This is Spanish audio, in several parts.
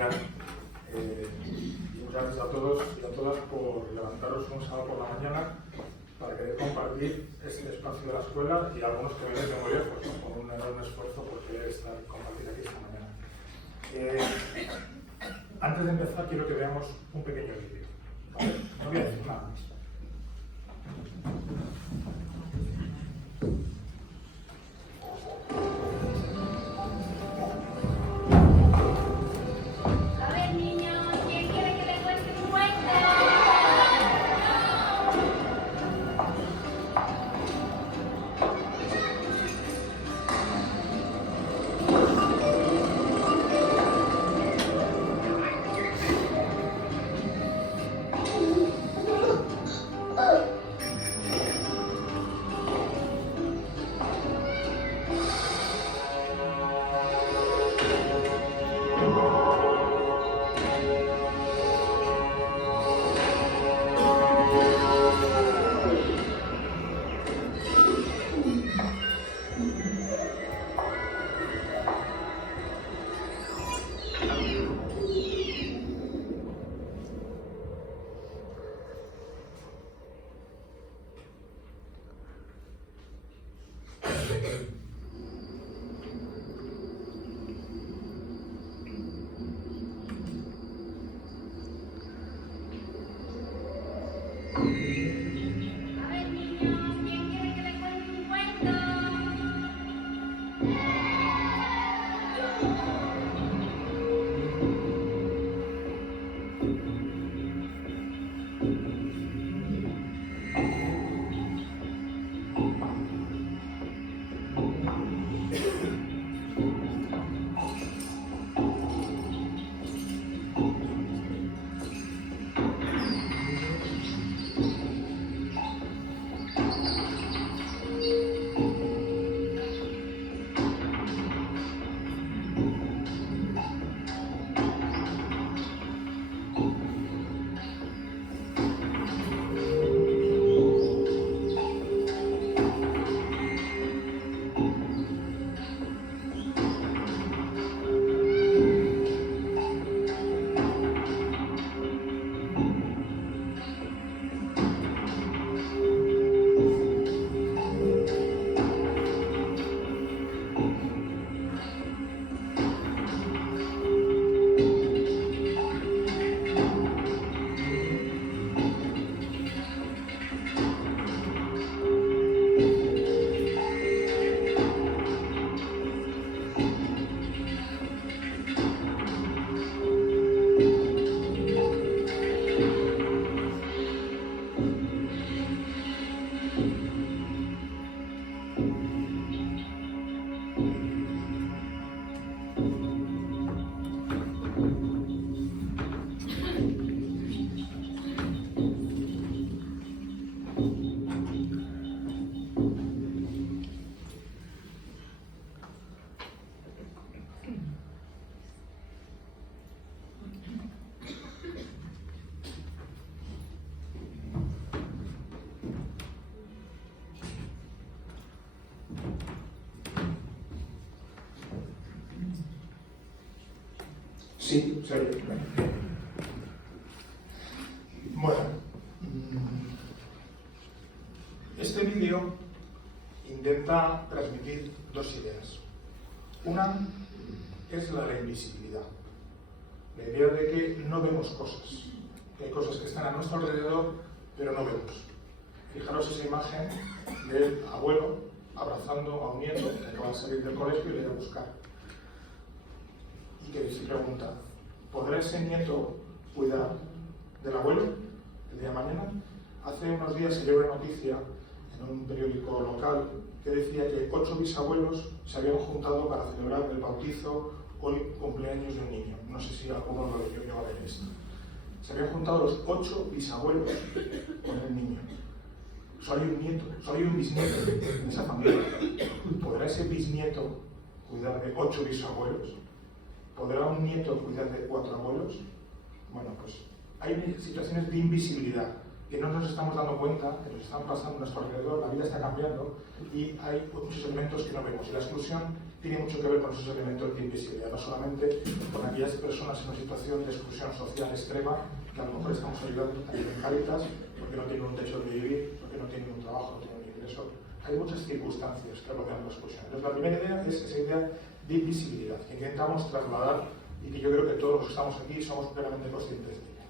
final. Muchas gracias a todos y a todas por levantaros un sábado por la mañana para querer compartir este espacio de la escuela y algunos que venís de muy lejos, ¿no? Con un enorme esfuerzo por querer compartir aquí esta mañana. Antes de empezar quiero que veamos un pequeño vídeo, ¿vale? No voy a decir nada más. Sí, se oye. Bueno, este vídeo intenta transmitir dos ideas. Una es la de la invisibilidad, la idea de que no vemos cosas, que hay cosas que están a nuestro alrededor, pero no vemos. Fijaros esa imagen del abuelo abrazando a un nieto que acaba de salir del colegio y le va a buscar. Y que se pregunta, ¿podrá ese nieto cuidar del abuelo el día de mañana? Hace unos días se dio una noticia en un periódico local que decía que 8 bisabuelos se habían juntado para celebrar el bautizo o el cumpleaños de un niño. No sé si alguno lo llegó a ver esto. Se habían juntado los 8 bisabuelos con el niño. Solo hay un nieto, solo hay un bisnieto en esa familia. ¿Podrá ese bisnieto cuidar de 8 bisabuelos? ¿Podrá un nieto cuidar de 4 abuelos? Bueno, pues hay situaciones de invisibilidad que no nos estamos dando cuenta, que nos están pasando a nuestro alrededor, la vida está cambiando y hay muchos elementos que no vemos. Y la exclusión tiene mucho que ver con esos elementos de invisibilidad, no solamente con aquellas personas en una situación de exclusión social extrema, que a lo mejor estamos ayudando a en Cáritas porque no tienen un techo donde vivir, porque no tienen un trabajo, no tienen un ingreso. Hay muchas circunstancias que rodean la exclusión. Entonces, la primera idea es esa idea de invisibilidad, que intentamos trasladar y que yo creo que todos los que estamos aquí somos plenamente conscientes de ella.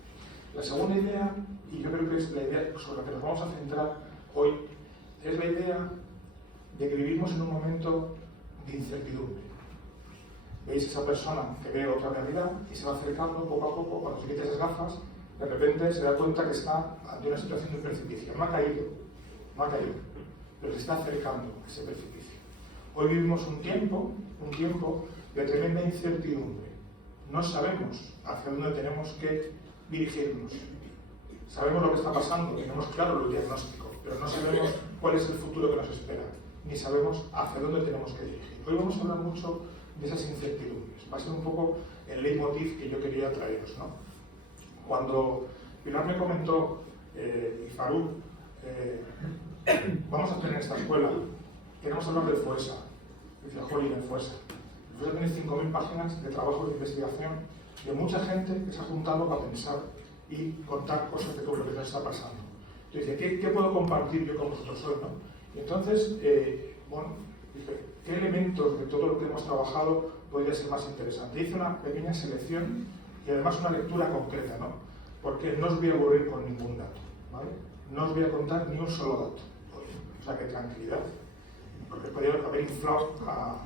La segunda idea, y yo creo que es la idea sobre la que nos vamos a centrar hoy, es la idea de que vivimos en un momento de incertidumbre. Veis esa persona que ve otra realidad y se va acercando poco a poco, cuando se quita esas gafas, de repente se da cuenta que está ante una situación de precipicio. No ha caído, pero se está acercando a ese precipicio. Hoy vivimos un tiempo de tremenda incertidumbre. No sabemos hacia dónde tenemos que dirigirnos. Sabemos lo que está pasando, tenemos claro el diagnóstico, pero no sabemos cuál es el futuro que nos espera, ni sabemos hacia dónde tenemos que dirigir. Hoy vamos a hablar mucho de esas incertidumbres. Va a ser un poco el leitmotiv que yo quería traeros, ¿no? Cuando Pilar me comentó, y Faruk, vamos a hacer en esta escuela, queremos hablar del FOESA. Dice, jolín, el FOESA. El FOESA tiene 5.000 páginas de trabajo de investigación de mucha gente que se ha juntado para pensar y contar cosas de todo lo que nos está pasando. Yo decía, ¿qué puedo compartir yo con vosotros hoy, no? Y entonces, bueno, dije, ¿qué elementos de todo lo que hemos trabajado podría ser más interesante? Hice una pequeña selección y además una lectura concreta, ¿no? Porque no os voy a aburrir con ningún dato, ¿vale? No os voy a contar ni un solo dato. O sea, que tranquilidad, porque podría haber inflado a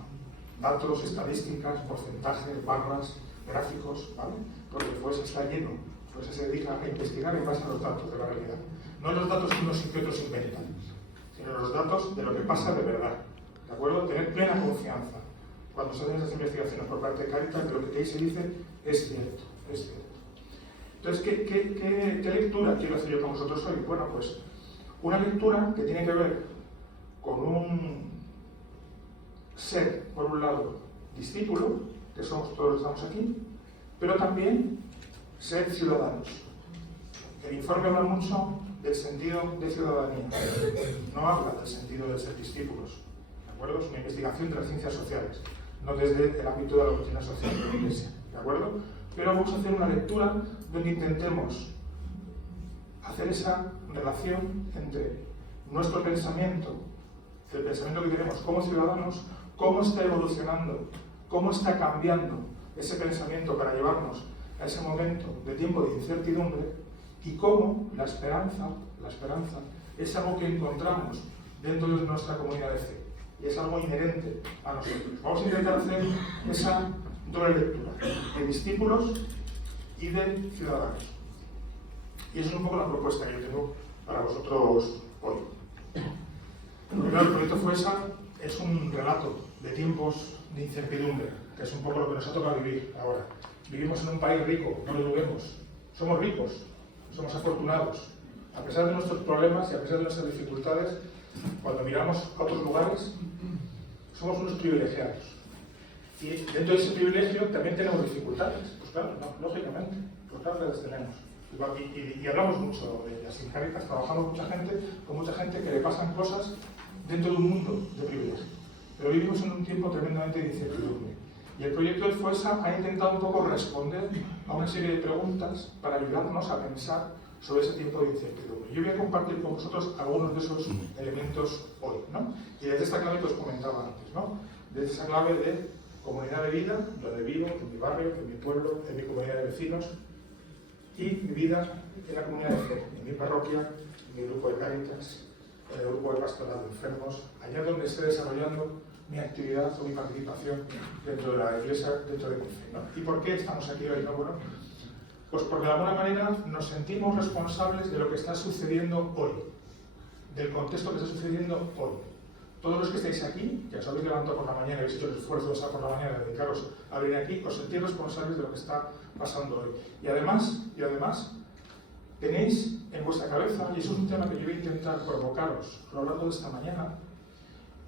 datos, estadísticas, porcentajes, barras, gráficos, ¿vale? Porque pues está lleno, pues se dedica a investigar en base a los datos de la realidad. No los datos que unos y otros inventan, sino los datos de lo que pasa de verdad, ¿de acuerdo? Tener plena confianza cuando se hacen esas investigaciones por parte de Cáritas, que lo que ahí se dice es cierto, es cierto. Entonces, ¿qué lectura quiero hacer yo con vosotros hoy? Bueno, pues una lectura que tiene que ver con un ser, por un lado, discípulo, que somos todos los que estamos aquí, pero también ser ciudadanos. El informe habla mucho del sentido de ciudadanía, no habla del sentido de ser discípulos, ¿de acuerdo? Es una investigación de las ciencias sociales, no desde el ámbito de la doctrina social de la Iglesia, ¿de acuerdo? Pero vamos a hacer una lectura donde intentemos hacer esa relación entre nuestro pensamiento, el pensamiento que tenemos como ciudadanos, cómo está evolucionando, cómo está cambiando ese pensamiento para llevarnos a ese momento de tiempo de incertidumbre y cómo la esperanza es algo que encontramos dentro de nuestra comunidad de fe y es algo inherente a nosotros. Vamos a intentar hacer esa doble lectura de discípulos y de ciudadanos. Y esa es un poco la propuesta que yo tengo para vosotros hoy. Primero, el proyecto FOESA es un relato de tiempos de incertidumbre, que es un poco lo que nos ha tocado vivir ahora. Vivimos en un país rico, no lo dudemos. Somos ricos, somos afortunados. A pesar de nuestros problemas y a pesar de nuestras dificultades, cuando miramos a otros lugares, somos unos privilegiados. Y dentro de ese privilegio también tenemos dificultades. Pues claro, no, lógicamente, pues claro que las tenemos. Y hablamos mucho de ellas. En Cáritas trabajamos con mucha gente que le pasan cosas dentro de un mundo de privilegio. Pero vivimos en un tiempo tremendamente de incertidumbre. Y el proyecto del FOESA ha intentado un poco responder a una serie de preguntas para ayudarnos a pensar sobre ese tiempo de incertidumbre. Yo voy a compartir con vosotros algunos de esos elementos hoy, ¿no? Y desde esta clave que os comentaba antes, ¿no? Desde esa clave de comunidad de vida, donde vivo, en mi barrio, en mi pueblo, en mi comunidad de vecinos, y mi vida en la comunidad de fe, en mi parroquia, en mi grupo de Cáritas, en el grupo de pastoral de enfermos, allá donde esté desarrollando mi actividad o mi participación dentro de la iglesia, dentro de mi fe, ¿no? ¿Y por qué estamos aquí hoy? ¿No? Bueno, pues porque de alguna manera nos sentimos responsables de lo que está sucediendo hoy, del contexto que está sucediendo hoy. Todos los que estáis aquí, que os habéis levantado por la mañana y habéis hecho el esfuerzo de estar por la mañana y dedicaros a venir aquí, os sentís responsables de lo que está pasando hoy. Y además, tenéis en vuestra cabeza, y eso es un tema que yo voy a intentar provocaros a lo largo de esta mañana,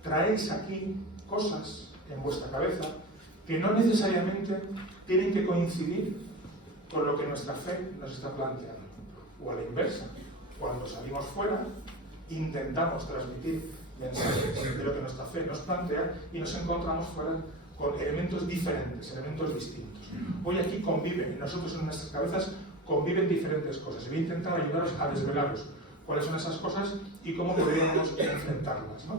traéis aquí cosas en vuestra cabeza que no necesariamente tienen que coincidir con lo que nuestra fe nos está planteando. O a la inversa, cuando salimos fuera, intentamos transmitir mensajes de lo que nuestra fe nos plantea y nos encontramos fuera con elementos diferentes, elementos distintos. Hoy aquí conviven, y nosotros en nuestras cabezas conviven diferentes cosas. Y voy a intentar ayudaros a desvelaros cuáles son esas cosas y cómo podríamos enfrentarlas, ¿no?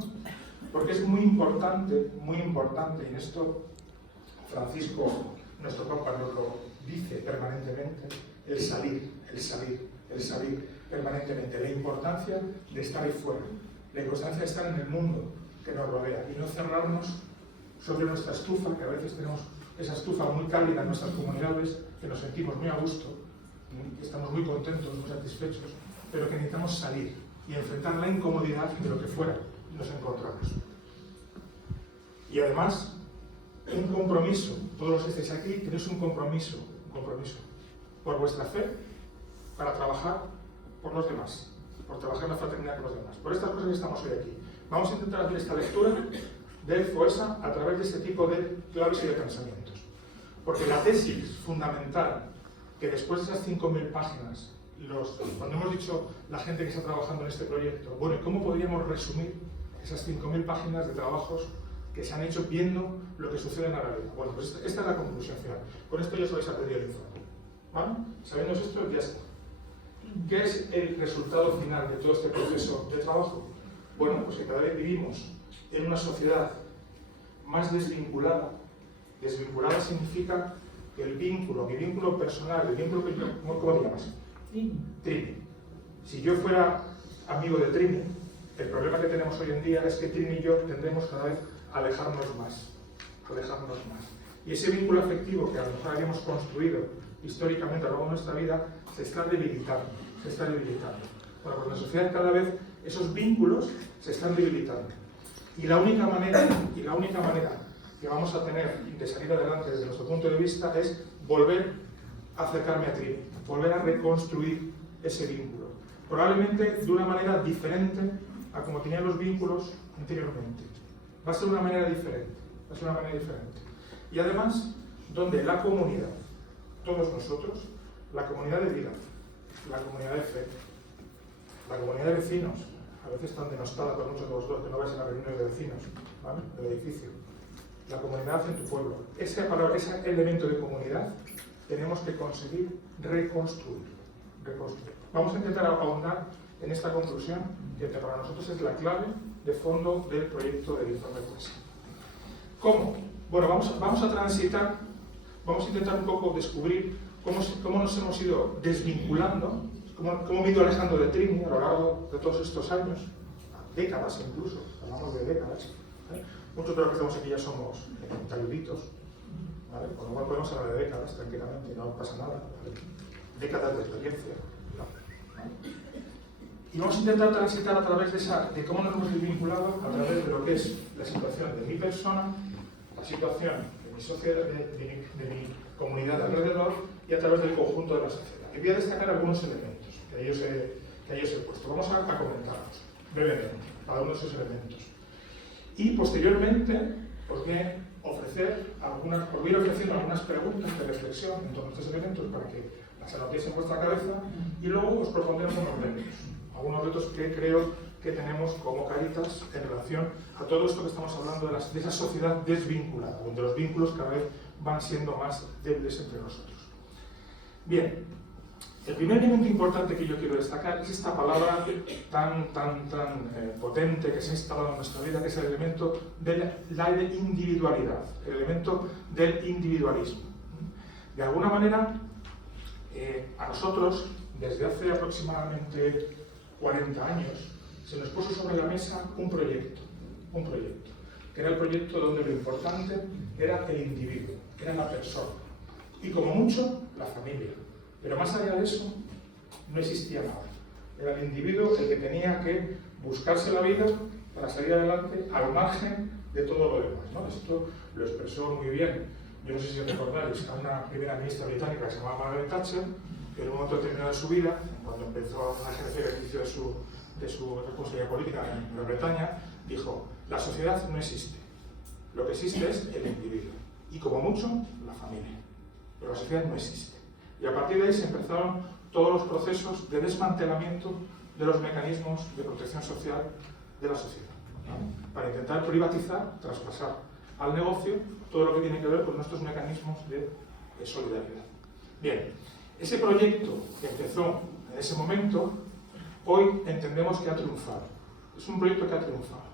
Porque es muy importante, y en esto Francisco, nuestro Papa, nos lo dice permanentemente, el salir permanentemente, la importancia de estar ahí fuera, la importancia de estar en el mundo que nos rodea y no cerrarnos sobre nuestra estufa, que a veces tenemos esa estufa muy cálida en nuestras comunidades, que nos sentimos muy a gusto, que estamos muy contentos, muy satisfechos, pero que necesitamos salir y enfrentar la incomodidad de lo que fuera nos encontramos. Y además, un compromiso, todos los que estáis aquí tenéis un compromiso por vuestra fe, para trabajar por los demás, por trabajar en la fraternidad con los demás. Por estas cosas que estamos hoy aquí. Vamos a intentar hacer esta lectura del FOESA a través de este tipo de claves y de pensamientos. Porque la tesis fundamental, que después de esas 5.000 páginas, cuando hemos dicho la gente que está trabajando en este proyecto, bueno, ¿cómo podríamos resumir esas 5.000 páginas de trabajos que se han hecho viendo lo que sucede en la realidad? Bueno, pues esta es la conclusión final. Con esto ya os habéis aprendido el informe. ¿Vale? Sabiendo esto, ya está. ¿Qué es el resultado final de todo este proceso de trabajo? Bueno, pues que cada vez vivimos en una sociedad más desvinculada. Desvinculada significa que mi vínculo personal, el vínculo que yo, ¿cómo te llamas? Trini. Si yo fuera amigo de Trini, el problema que tenemos hoy en día es que Trini y yo tendremos cada vez a alejarnos más. Y ese vínculo afectivo que a lo mejor habíamos construido históricamente a lo largo de nuestra vida se está debilitando. Bueno, pues en la sociedad cada vez esos vínculos se están debilitando. Y la única manera que vamos a tener de salir adelante desde nuestro punto de vista es volver a acercarme a Trini, volver a reconstruir ese vínculo. Probablemente de una manera diferente a como tenían los vínculos anteriormente. Va a ser una manera diferente. Y además, donde la comunidad, todos nosotros, la comunidad de vida, la comunidad de fe, la comunidad de vecinos, a veces tan denostada por muchos de vosotros que no vais a las reuniones de vecinos, ¿vale? Del edificio, la comunidad en tu pueblo, ese elemento de comunidad tenemos que conseguir reconstruir. Vamos a intentar ahondar en esta conclusión que para nosotros es la clave de fondo del proyecto del informe FOESA. ¿Cómo? Bueno, vamos a transitar, vamos a intentar un poco descubrir cómo nos hemos ido desvinculando, cómo hemos ido alejando de Trini a lo largo de todos estos años, décadas incluso, hablamos de décadas. ¿Eh? Muchos de los que estamos aquí ya somos taluditos, ¿vale? Con lo cual podemos hablar de décadas tranquilamente, no pasa nada, ¿vale? Décadas de experiencia. ¿Vale? Y vamos a intentar transitar a través de cómo nos hemos desvinculado, a través de lo que es la situación de mi persona, la situación de mi sociedad, de mi comunidad alrededor y a través del conjunto de la sociedad. Y voy a destacar algunos elementos que ahí os he puesto. Vamos a comentarlos brevemente, cada uno de esos elementos. Y posteriormente os voy a ir ofreciendo algunas preguntas de reflexión en torno a estos elementos para que las anotéis en vuestra cabeza y luego os propondremos algunos retos que creo que tenemos como Cáritas en relación a todo esto que estamos hablando de esa sociedad desvinculada, donde los vínculos cada vez van siendo más débiles entre nosotros. Bien, el primer elemento importante que yo quiero destacar es esta palabra tan potente que se ha instalado en nuestra vida, que es el elemento de la individualidad, el elemento del individualismo. De alguna manera, a nosotros, desde hace aproximadamente 40 años, se nos puso sobre la mesa un proyecto, que era el proyecto donde lo importante era el individuo, era la persona, y como mucho, la familia. Pero más allá de eso, no existía nada. Era el individuo el que tenía que buscarse la vida para salir adelante al margen de todo lo demás, ¿no? Esto lo expresó muy bien, yo no sé si recordáis, a una primera ministra británica que se llamaba Margaret Thatcher, que en un momento determinado de su vida, cuando empezó a ejercer el ejercicio de su responsabilidad política en Gran Bretaña, dijo: la sociedad no existe, lo que existe es el individuo, y como mucho, la familia, pero la sociedad no existe. Y a partir de ahí se empezaron todos los procesos de desmantelamiento de los mecanismos de protección social de la sociedad. ¿no? Para intentar privatizar, traspasar al negocio todo lo que tiene que ver con nuestros mecanismos de solidaridad. Bien, ese proyecto que empezó en ese momento, hoy entendemos que ha triunfado. Es un proyecto que ha triunfado.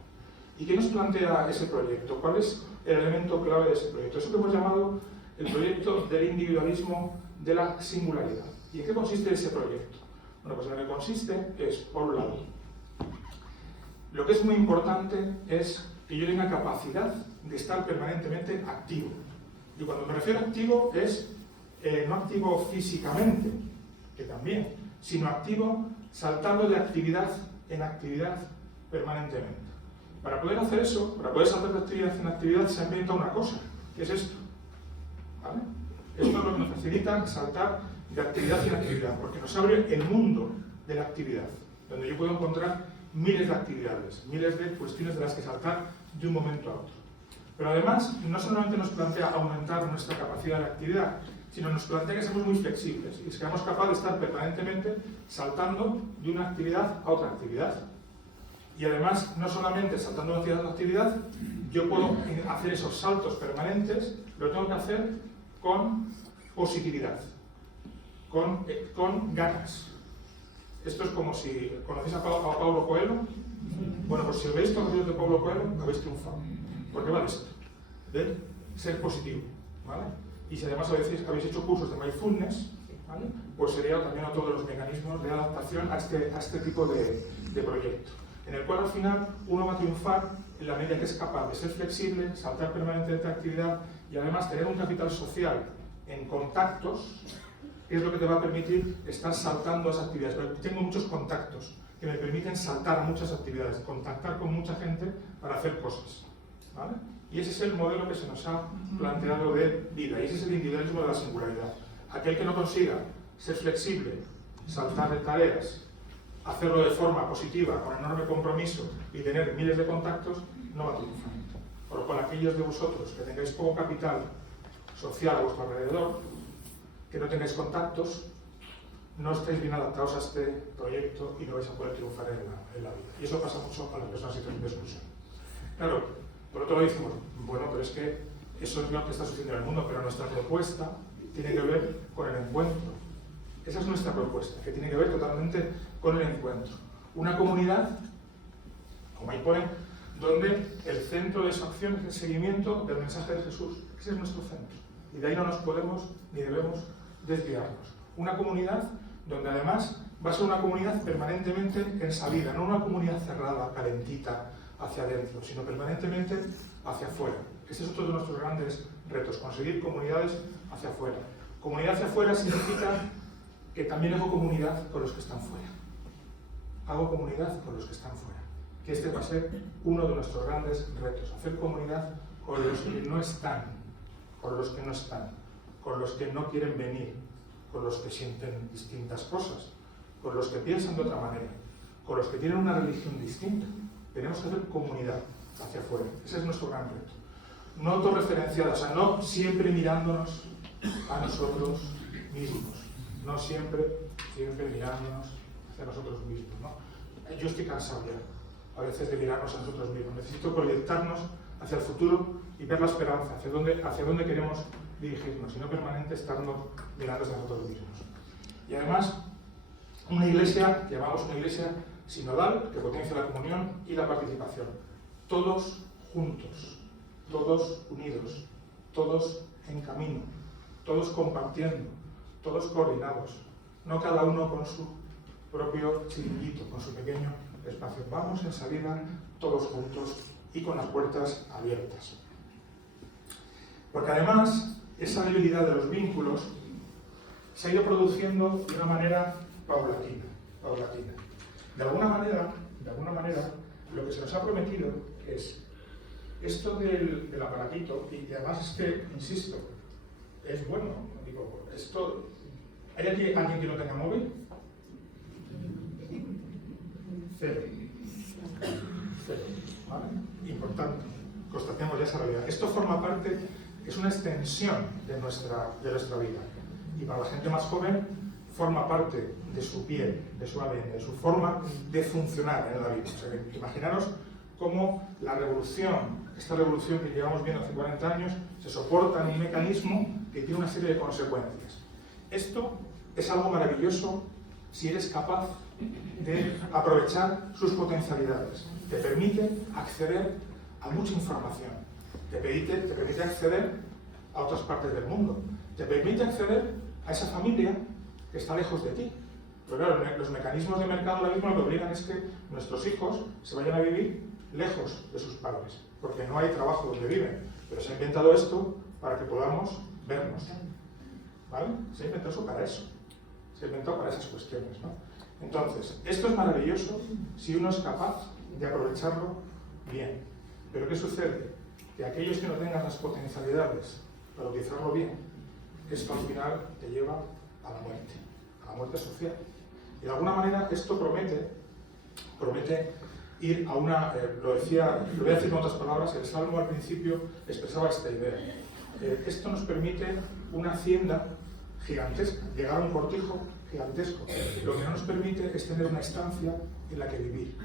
¿Y qué nos plantea ese proyecto? ¿Cuál es el elemento clave de ese proyecto? Eso que hemos llamado el proyecto del individualismo de la singularidad. ¿Y en qué consiste ese proyecto? Bueno, pues en lo que consiste es, por un lado, lo que es muy importante es que yo tenga capacidad de estar permanentemente activo. Y cuando me refiero a activo es no activo físicamente, que también, sino activo saltando de actividad en actividad permanentemente. Para poder hacer eso, para poder saltar de actividad en actividad, se ha inventado una cosa, que es esto. ¿Vale? Esto es lo que nos facilita saltar de actividad en actividad, porque nos abre el mundo de la actividad, donde yo puedo encontrar miles de actividades, miles de cuestiones de las que saltar de un momento a otro. Pero además, no solamente nos plantea aumentar nuestra capacidad de actividad, sino nos plantea que seamos muy flexibles y que seamos capaces de estar permanentemente saltando de una actividad a otra actividad. Y además, no solamente saltando de actividad a actividad, yo puedo hacer esos saltos permanentes, lo tengo que hacer con positividad, con ganas. Esto es como si conocéis a Paulo Coelho. Bueno, pues si veis todos los libros de Paulo Coelho, habéis triunfado. Porque va de esto, de ser positivo, ¿vale? Y si además habéis hecho cursos de mindfulness, ¿vale? Pues sería también otro de los mecanismos de adaptación a este tipo de proyecto, en el cual al final uno va a triunfar en la medida que es capaz de ser flexible, saltar permanentemente de actividad y además tener un capital social en contactos, que es lo que te va a permitir estar saltando a esas actividades. Pero tengo muchos contactos que me permiten saltar a muchas actividades, contactar con mucha gente para hacer cosas, ¿vale? Y ese es el modelo que se nos ha planteado de vida, y ese es el individualismo de la singularidad. Aquel que no consiga ser flexible, saltar de tareas, hacerlo de forma positiva, con enorme compromiso y tener miles de contactos, no va a triunfar. Por lo cual, aquellos de vosotros que tengáis poco capital social a vuestro alrededor, que no tengáis contactos, no estáis bien adaptados a este proyecto y no vais a poder triunfar en la vida. Y eso pasa mucho a las personas en situación de exclusión. Claro, por otro lado decimos, bueno, pero es que eso es lo que está sucediendo en el mundo, pero nuestra propuesta tiene que ver con el encuentro. Esa es nuestra propuesta, que tiene que ver totalmente con el encuentro. Una comunidad, como ahí pone, donde el centro de su acción es el seguimiento del mensaje de Jesús. Ese es nuestro centro. Y de ahí no nos podemos ni debemos desviarnos. Una comunidad donde además va a ser una comunidad permanentemente en salida, no una comunidad cerrada, calentita, hacia adentro, sino permanentemente hacia afuera. Este es otro de nuestros grandes retos, conseguir comunidades hacia afuera. Comunidad hacia afuera significa que también hago comunidad con los que están fuera. Hago comunidad con los que están fuera. Que este va a ser uno de nuestros grandes retos, hacer comunidad con los que no están, con los que no están, con los que no quieren venir, con los que sienten distintas cosas, con los que piensan de otra manera, con los que tienen una religión distinta. Tenemos que hacer comunidad hacia afuera. Ese es nuestro gran reto. No autorreferenciada, o sea, no siempre mirándonos a nosotros mismos. No siempre mirándonos hacia nosotros mismos, ¿no? Yo estoy cansado ya, a veces, de mirarnos a nosotros mismos. Necesito proyectarnos hacia el futuro y ver la esperanza, hacia dónde queremos dirigirnos, y no permanente estarnos mirando hacia nosotros mismos. Y además, una iglesia, que llamamos una iglesia sinodal, que potencia la comunión y la participación. Todos juntos, todos unidos, todos en camino, todos compartiendo, todos coordinados, no cada uno con su propio chiringuito, con su pequeño espacio. Vamos en salida todos juntos y con las puertas abiertas. Porque además, esa debilidad de los vínculos se ha ido produciendo de una manera paulatina. De alguna manera, lo que se nos ha prometido es esto del aparatito, y además es que, insisto, es bueno, digo, esto... ¿Hay aquí alguien que no tenga móvil? Cero, ¿vale? Importante, constatemos ya esa realidad. Esto forma parte, es una extensión de nuestra vida, y para la gente más joven forma parte de su piel, de su ADN, de su forma de funcionar en la vida. O sea, imaginaros cómo esta revolución que llevamos viendo hace 40 años, se soporta en un mecanismo que tiene una serie de consecuencias. Esto es algo maravilloso si eres capaz de aprovechar sus potencialidades. Te permite acceder a mucha información, te permite acceder a otras partes del mundo, te permite acceder a esa familia que está lejos de ti. Pero claro, los mecanismos de mercado ahora mismo lo que obligan es que nuestros hijos se vayan a vivir lejos de sus padres, porque no hay trabajo donde viven. Pero se ha inventado esto para que podamos vernos, ¿vale? Se ha inventado eso para eso, se ha inventado para esas cuestiones, ¿no? Entonces, esto es maravilloso si uno es capaz de aprovecharlo bien. Pero ¿qué sucede? Que aquellos que no tengan las potencialidades para utilizarlo bien, esto al final te lleva a la muerte social. Y de alguna manera esto promete ir a una, lo voy a decir con otras palabras, el Salmo al principio expresaba esta idea. Esto nos permite una hacienda gigantesca, llegar a un cortijo gigantesco. Lo que no nos permite es tener una estancia en la que vivir.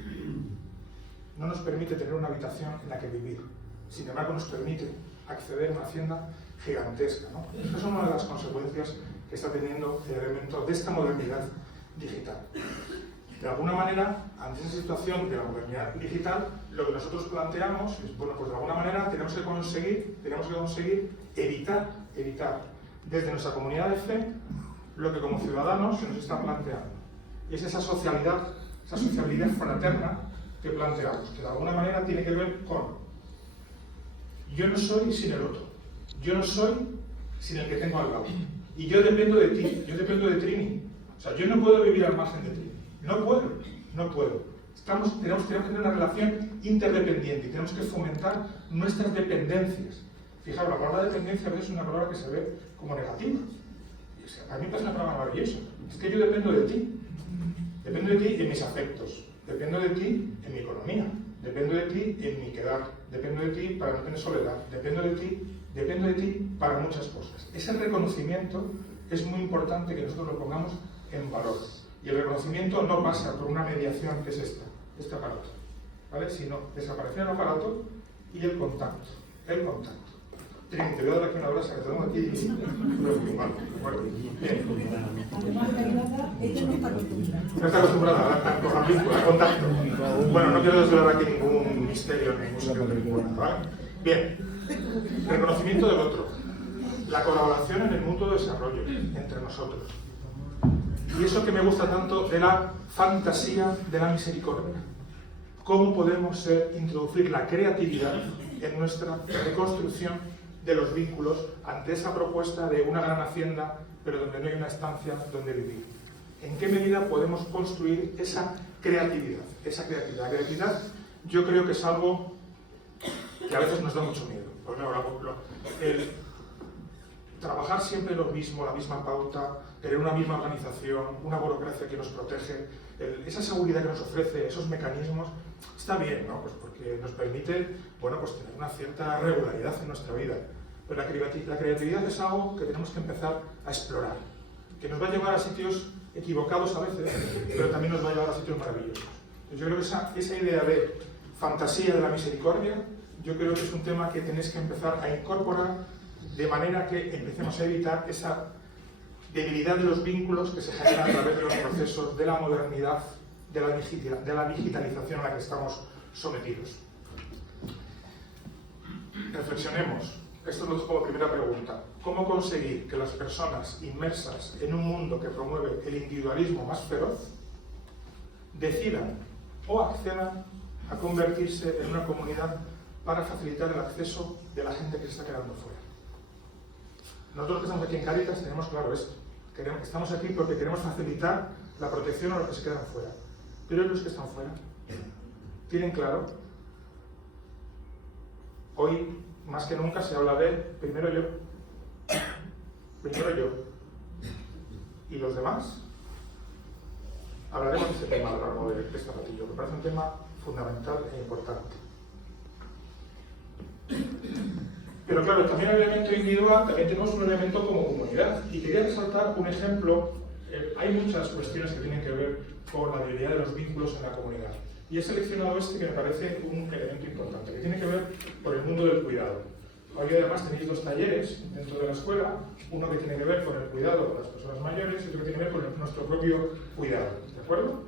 No nos permite tener una habitación en la que vivir. Sin embargo, nos permite acceder a una hacienda gigantesca, ¿no? Esta es una de las consecuencias que está teniendo el elemento de esta modernidad digital. De alguna manera, ante esa situación de la modernidad digital, lo que nosotros planteamos es, bueno, pues de alguna manera tenemos que conseguir evitar desde nuestra comunidad de fe lo que como ciudadanos se nos está planteando. Y es esa socialidad fraterna que planteamos, que de alguna manera tiene que ver con yo no soy sin el otro, yo no soy sin el que tengo al lado. Y yo dependo de ti, yo dependo de Trini. O sea, yo no puedo vivir al margen de Trini. No puedo. Tenemos que tener una relación interdependiente y tenemos que fomentar nuestras dependencias. Fijaros, la palabra dependencia a veces es una palabra que se ve como negativa. A mí me parece una palabra maravillosa. Es que yo dependo de ti. Dependo de ti en mis afectos. Dependo de ti en mi economía. Dependo de ti en mi quedar. Dependo de ti para no tener soledad. Dependo de ti para muchas cosas. Ese reconocimiento es muy importante que nosotros lo pongamos en valor. Y el reconocimiento no pasa por una mediación que es este aparato, ¿vale? Sino desaparecer el aparato y el contacto. Trini, te voy a dar aquí una brasa que tengo aquí. No está acostumbrada a contacto. Bueno, no quiero desvelar aquí ningún misterio, ningún secreto, ¿vale? Bien, reconocimiento del otro. La colaboración en el mutuo desarrollo entre nosotros. Y eso que me gusta tanto de la fantasía de la misericordia. ¿Cómo podemos introducir la creatividad en nuestra reconstrucción de los vínculos ante esa propuesta de una gran hacienda, pero donde no hay una estancia donde vivir? ¿En qué medida podemos construir esa creatividad? La creatividad yo creo que es algo que a veces nos da mucho miedo. Porque el trabajar siempre lo mismo, la misma pauta, tener una misma organización, una burocracia que nos protege, esa seguridad que nos ofrece, esos mecanismos, está bien, ¿no? Pues porque nos permite, bueno, pues tener una cierta regularidad en nuestra vida. Pero la creatividad es algo que tenemos que empezar a explorar, que nos va a llevar a sitios equivocados a veces, pero también nos va a llevar a sitios maravillosos. Yo creo que esa idea de fantasía de la misericordia, yo creo que es un tema que tenéis que empezar a incorporar de manera que empecemos a evitar esa debilidad de los vínculos que se generan a través de los procesos de la modernidad, de la digitalización a la que estamos sometidos. Reflexionemos. Esto nos dejo como primera pregunta. ¿Cómo conseguir que las personas inmersas en un mundo que promueve el individualismo más feroz decidan o accedan a convertirse en una comunidad para facilitar el acceso de la gente que se está quedando fuera? Nosotros que estamos aquí en Cáritas tenemos claro esto. Estamos aquí porque queremos facilitar la protección a los que se quedan fuera. Pero los que están fuera, ¿tienen claro? Hoy, más que nunca, se habla de primero yo. ¿Y los demás? Hablaremos de este tema a lo largo de este ratillo. Me parece un tema fundamental e importante. Pero claro, también el elemento individual, también tenemos un elemento como comunidad. Y quería resaltar un ejemplo. Hay muchas cuestiones que tienen que ver con la debilidad de los vínculos en la comunidad. Y he seleccionado este que me parece un elemento importante, que tiene que ver con el mundo del cuidado. Hoy además tenéis dos talleres dentro de la escuela, uno que tiene que ver con el cuidado de las personas mayores y otro que tiene que ver con nuestro propio cuidado, ¿de acuerdo?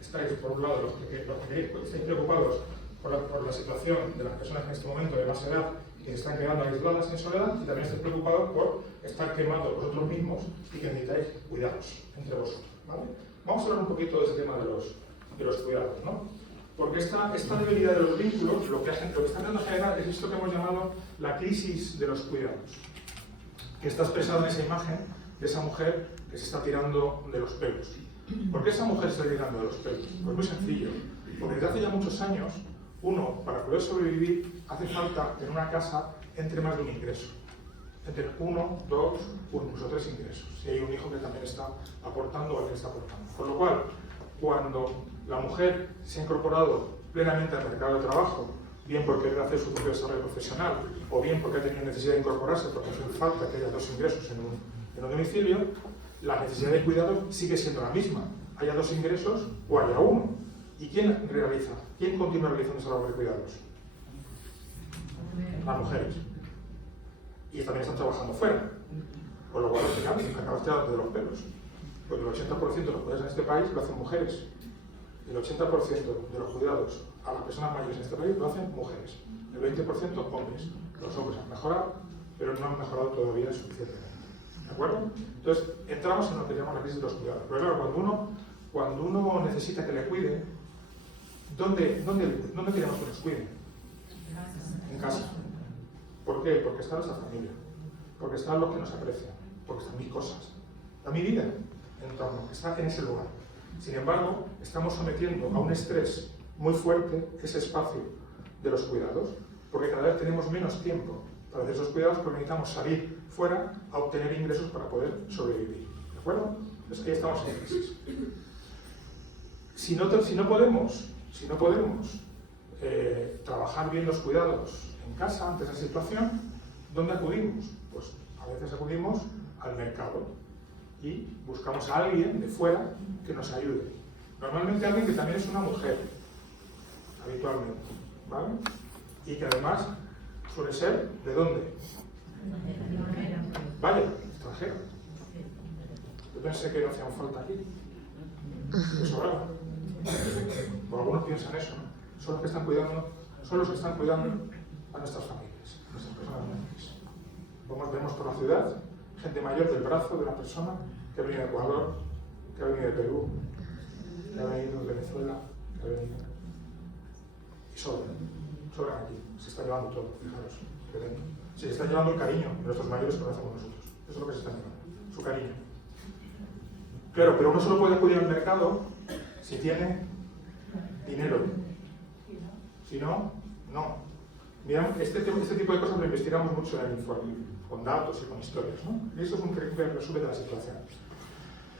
Estáis, por un lado, los que estáis preocupados por la situación de las personas en este momento de más edad que se están quedando aisladas en soledad, y también estáis preocupados por estar quemando vosotros mismos y que necesitáis cuidados entre vosotros, ¿vale? Vamos a hablar un poquito de ese tema de los cuidados, ¿no? Porque esta debilidad de los vínculos, lo que está intentando generar es esto que hemos llamado la crisis de los cuidados, que está expresado en esa imagen de esa mujer que se está tirando de los pelos. ¿Por qué esa mujer se está tirando de los pelos? Pues muy sencillo, porque desde hace ya muchos años, uno, para poder sobrevivir, hace falta en una casa entre más de un ingreso. Entre 1, 2, incluso 3 ingresos. Si hay un hijo que también está aportando o alguien está aportando. Con lo cual, cuando la mujer se ha incorporado plenamente al mercado de trabajo, bien porque quiere hacer su propio desarrollo profesional, o bien porque ha tenido necesidad de incorporarse porque hace falta que haya 2 ingresos en un domicilio, la necesidad de cuidado sigue siendo la misma, haya 2 ingresos o haya 1. ¿Y quién realiza? ¿Quién continúa realizando esa labor de cuidados? Las mujeres. Y también están trabajando fuera. Con lo cual, al final, acabas tirando de los pelos. Porque el 80% de los cuidados en este país lo hacen mujeres. El 80% de los cuidados a las personas mayores en este país lo hacen mujeres. El 20% hombres. Los hombres han mejorado, pero no han mejorado todavía suficientemente. ¿De acuerdo? Entonces, entramos en lo que llamamos la crisis de los cuidados. Pero claro, cuando uno necesita que le cuide, ¿dónde queremos que nos cuiden? En casa. ¿Por qué? Porque está nuestra familia, porque están los que nos aprecian, porque están mis cosas, está mi vida en torno, está en ese lugar. Sin embargo, estamos sometiendo a un estrés muy fuerte ese espacio de los cuidados, porque cada vez tenemos menos tiempo para hacer esos cuidados, porque necesitamos salir fuera a obtener ingresos para poder sobrevivir. ¿De acuerdo? Entonces ahí estamos en crisis. Si no podemos trabajar bien los cuidados en casa ante esa situación, ¿dónde acudimos? Pues a veces acudimos al mercado y buscamos a alguien de fuera que nos ayude. Normalmente alguien que también es una mujer, habitualmente, ¿vale? Y que además suele ser, ¿de dónde? Vaya, extranjero. Yo pensé que no hacían falta aquí, que sobraba. O algunos piensan eso, ¿no? Son los que están cuidando a nuestras familias, a nuestras personas mayores. Vemos por la ciudad gente mayor del brazo de una persona que ha venido de Ecuador, que ha venido de Perú, que ha venido de Venezuela, que ha venido. Y sobran aquí. Se está llevando todo, fijaros. Se está llevando el cariño de nuestros mayores que lo hacemos nosotros. Eso es lo que se está llevando, su cariño. Claro, pero uno solo puede acudir al mercado si tiene dinero. Si no, no. Mirad, este tipo de cosas lo investigamos mucho en el informe, con datos y con historias, ¿no? Y eso es un resumen de la situación.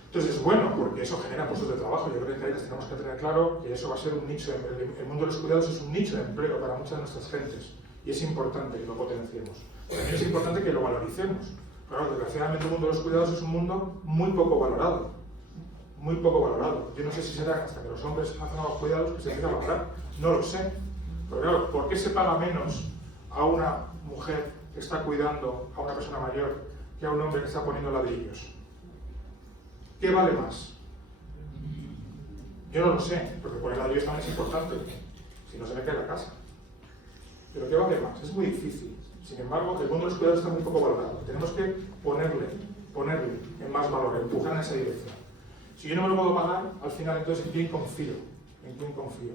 Entonces es bueno porque eso genera puestos de trabajo. Yo creo que tenemos que tener claro que eso va a ser un nicho. El mundo de los cuidados es un nicho de empleo para muchas de nuestras gentes y es importante que lo potenciemos. También es importante que lo valoricemos. Claro, desgraciadamente el mundo de los cuidados es un mundo muy poco valorado. Muy poco valorado. Yo no sé si será hasta que los hombres hacen los cuidados que se empieza a valorar. No lo sé. Pero claro, ¿por qué se paga menos a una mujer que está cuidando a una persona mayor que a un hombre que está poniendo ladrillos? ¿Qué vale más? Yo no lo sé, porque poner ladrillos también es importante. Si no, se me cae la casa. Pero ¿qué vale más? Es muy difícil. Sin embargo, el mundo de los cuidados está muy poco valorado. Tenemos que ponerle en más valor, empujar en esa dirección. Si yo no me lo puedo pagar, al final, entonces, ¿en quién confío? ¿En quién confío?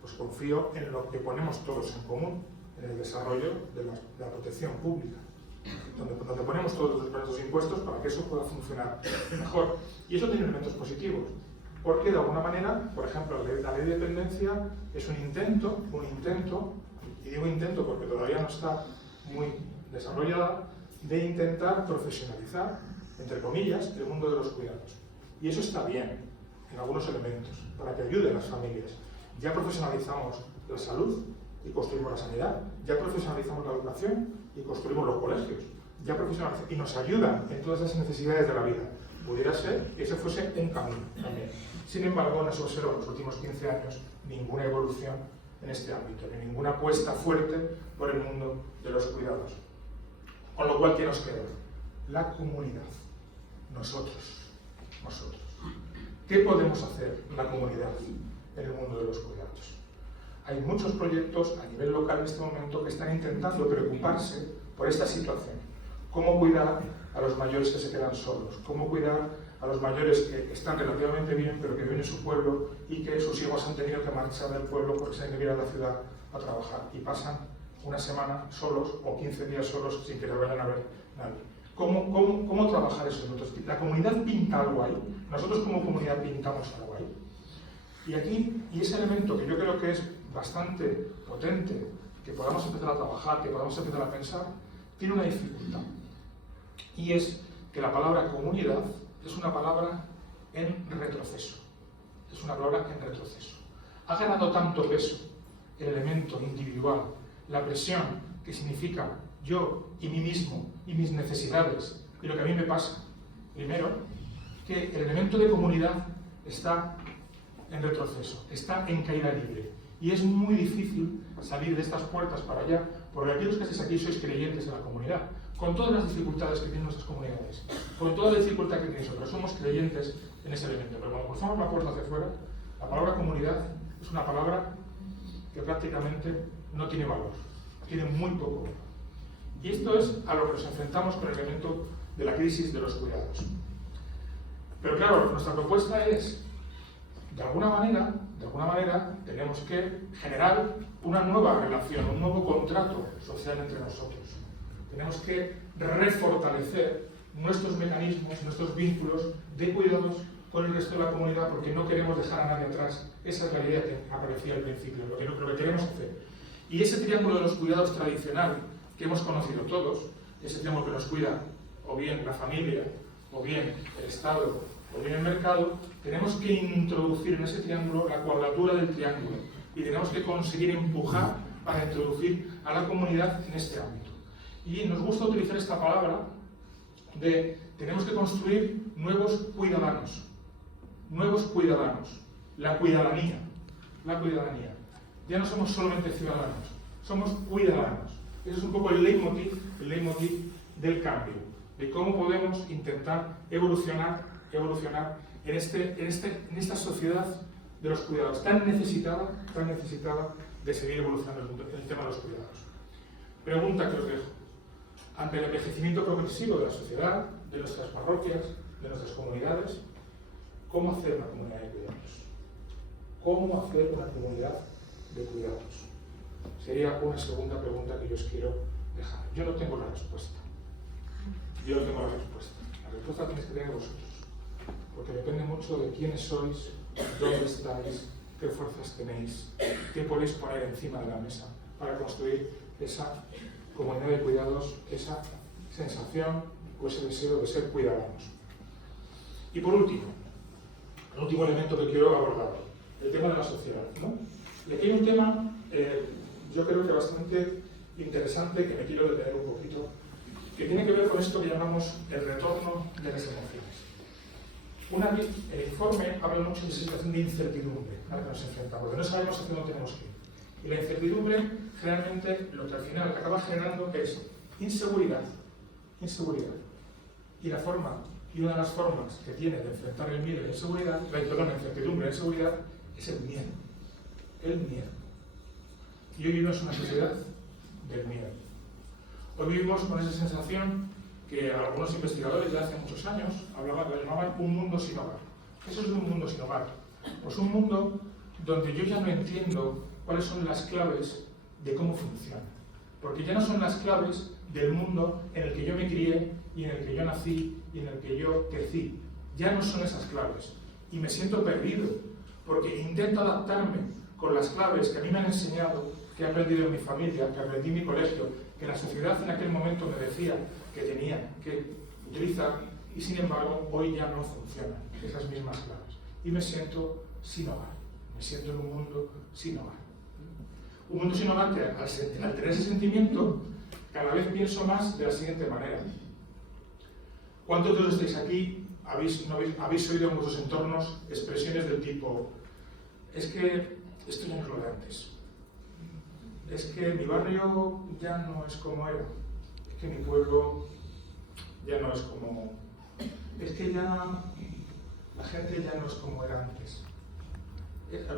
Pues confío en lo que ponemos todos en común, en el desarrollo de la protección pública, donde ponemos todos los impuestos para que eso pueda funcionar mejor. Y eso tiene elementos positivos, porque de alguna manera, por ejemplo, la ley de dependencia es un intento, y digo intento porque todavía no está muy desarrollada, de intentar profesionalizar, entre comillas, el mundo de los cuidados. Y eso está bien, en algunos elementos, para que ayude a las familias. Ya profesionalizamos la salud y construimos la sanidad, ya profesionalizamos la educación y construimos los colegios. ya profesionales, y nos ayudan en todas las necesidades de la vida. Pudiera ser que ese fuese un camino también. Sin embargo, no se observa en los últimos 15 años ninguna evolución en este ámbito, ni ninguna apuesta fuerte por el mundo de los cuidados. Con lo cual, ¿qué nos queda? La comunidad. Nosotros. ¿Qué podemos hacer la comunidad en el mundo de los cuidados? Hay muchos proyectos a nivel local en este momento que están intentando preocuparse por esta situación. Cómo cuidar a los mayores que se quedan solos, cómo cuidar a los mayores que están relativamente bien pero que viven en su pueblo y que sus hijos han tenido que marchar del pueblo porque se han ido a la ciudad a trabajar y pasan una semana solos o 15 días solos sin que les vayan a ver nadie. ¿Cómo trabajar eso? La comunidad pinta algo ahí, nosotros como comunidad pintamos algo ahí. Y ese elemento que yo creo que es bastante potente, que podamos empezar a trabajar, que podamos empezar a pensar, tiene una dificultad. Y es que la palabra comunidad es una palabra en retroceso. Es una palabra en retroceso. Ha ganado tanto peso el elemento individual, la presión que significa yo y mí mismo y mis necesidades y lo que a mí me pasa, primero, que el elemento de comunidad está en retroceso, está en caída libre. Y es muy difícil salir de estas puertas para allá, porque aquellos que estéis aquí sois creyentes en la comunidad, con todas las dificultades que tienen nuestras comunidades, con toda la dificultad que tenéis otros, somos creyentes en ese elemento. Pero cuando cruzamos la puerta hacia afuera, la palabra comunidad es una palabra que prácticamente no tiene valor, tiene muy poco valor. Y esto es a lo que nos enfrentamos con el elemento de la crisis de los cuidados. Pero claro, nuestra propuesta es, de alguna manera, tenemos que generar una nueva relación, un nuevo contrato social entre nosotros. Tenemos que refortalecer nuestros mecanismos, nuestros vínculos de cuidados con el resto de la comunidad, porque no queremos dejar a nadie atrás. Esa es la idea que aparecía al principio, lo que queremos hacer. Y ese triángulo de los cuidados tradicional que hemos conocido todos, ese triángulo que nos cuida o bien la familia, o bien el Estado, o bien el mercado, tenemos que introducir en ese triángulo la cuadratura del triángulo y tenemos que conseguir empujar para introducir a la comunidad en este ámbito. Y nos gusta utilizar esta palabra de tenemos que construir nuevos cuidadanos, la cuidadanía. Ya no somos solamente ciudadanos, somos cuidadanos. Ese es un poco el leitmotiv del cambio, de cómo podemos intentar evolucionar en esta sociedad de los cuidados, tan necesitada de seguir evolucionando en el tema de los cuidados. Pregunta que os dejo. Ante el envejecimiento progresivo de la sociedad, de nuestras parroquias, de nuestras comunidades, ¿cómo hacer una comunidad de cuidados? ¿Cómo hacer una comunidad de cuidados? Sería una segunda pregunta que yo os quiero dejar. Yo no tengo la respuesta. La respuesta tenéis que tener vosotros. Porque depende mucho de quiénes sois, dónde estáis, qué fuerzas tenéis, qué podéis poner encima de la mesa para construir esa comunidad de cuidados, esa sensación o ese deseo de ser cuidados. Y por último, el último elemento que quiero abordar, el tema de la sociedad, ¿no? Y aquí hay un tema, yo creo que bastante interesante, que me quiero detener un poquito, que tiene que ver con esto que llamamos el retorno de las emociones. El informe habla mucho de esa situación de incertidumbre a la que nos enfrentamos, de no sabemos hacia dónde tenemos que ir. Y la incertidumbre, generalmente, lo que al final acaba generando es inseguridad. Y una de las formas que tiene de enfrentar el miedo y la inseguridad, la incertidumbre y la inseguridad, es el miedo. Y hoy vivimos una sociedad del miedo. Hoy vivimos con esa sensación que algunos investigadores ya hace muchos años lo llamaban un mundo sin hogar. Eso es un mundo sin hogar. Pues un mundo donde yo ya no entiendo cuáles son las claves de cómo funciona. Porque ya no son las claves del mundo en el que yo me crié y en el que yo nací y en el que yo crecí. Ya no son esas claves. Y me siento perdido porque intento adaptarme con las claves que a mí me han enseñado, que he aprendido en mi familia, que aprendí en mi colegio, que la sociedad en aquel momento me decía que tenía que utilizar, y sin embargo hoy ya no funcionan esas mismas claves. Y me siento sin hogar, me siento en un mundo sin hogar. Un mundo sin hogar que al tener ese sentimiento cada vez pienso más de la siguiente manera. ¿Cuántos de vosotros estáis aquí habéis oído en vuestros entornos expresiones del tipo: es que esto ya no es lo de antes, es que mi barrio ya no es como era, es que mi pueblo ya no es como... es que ya la gente ya no es como era antes?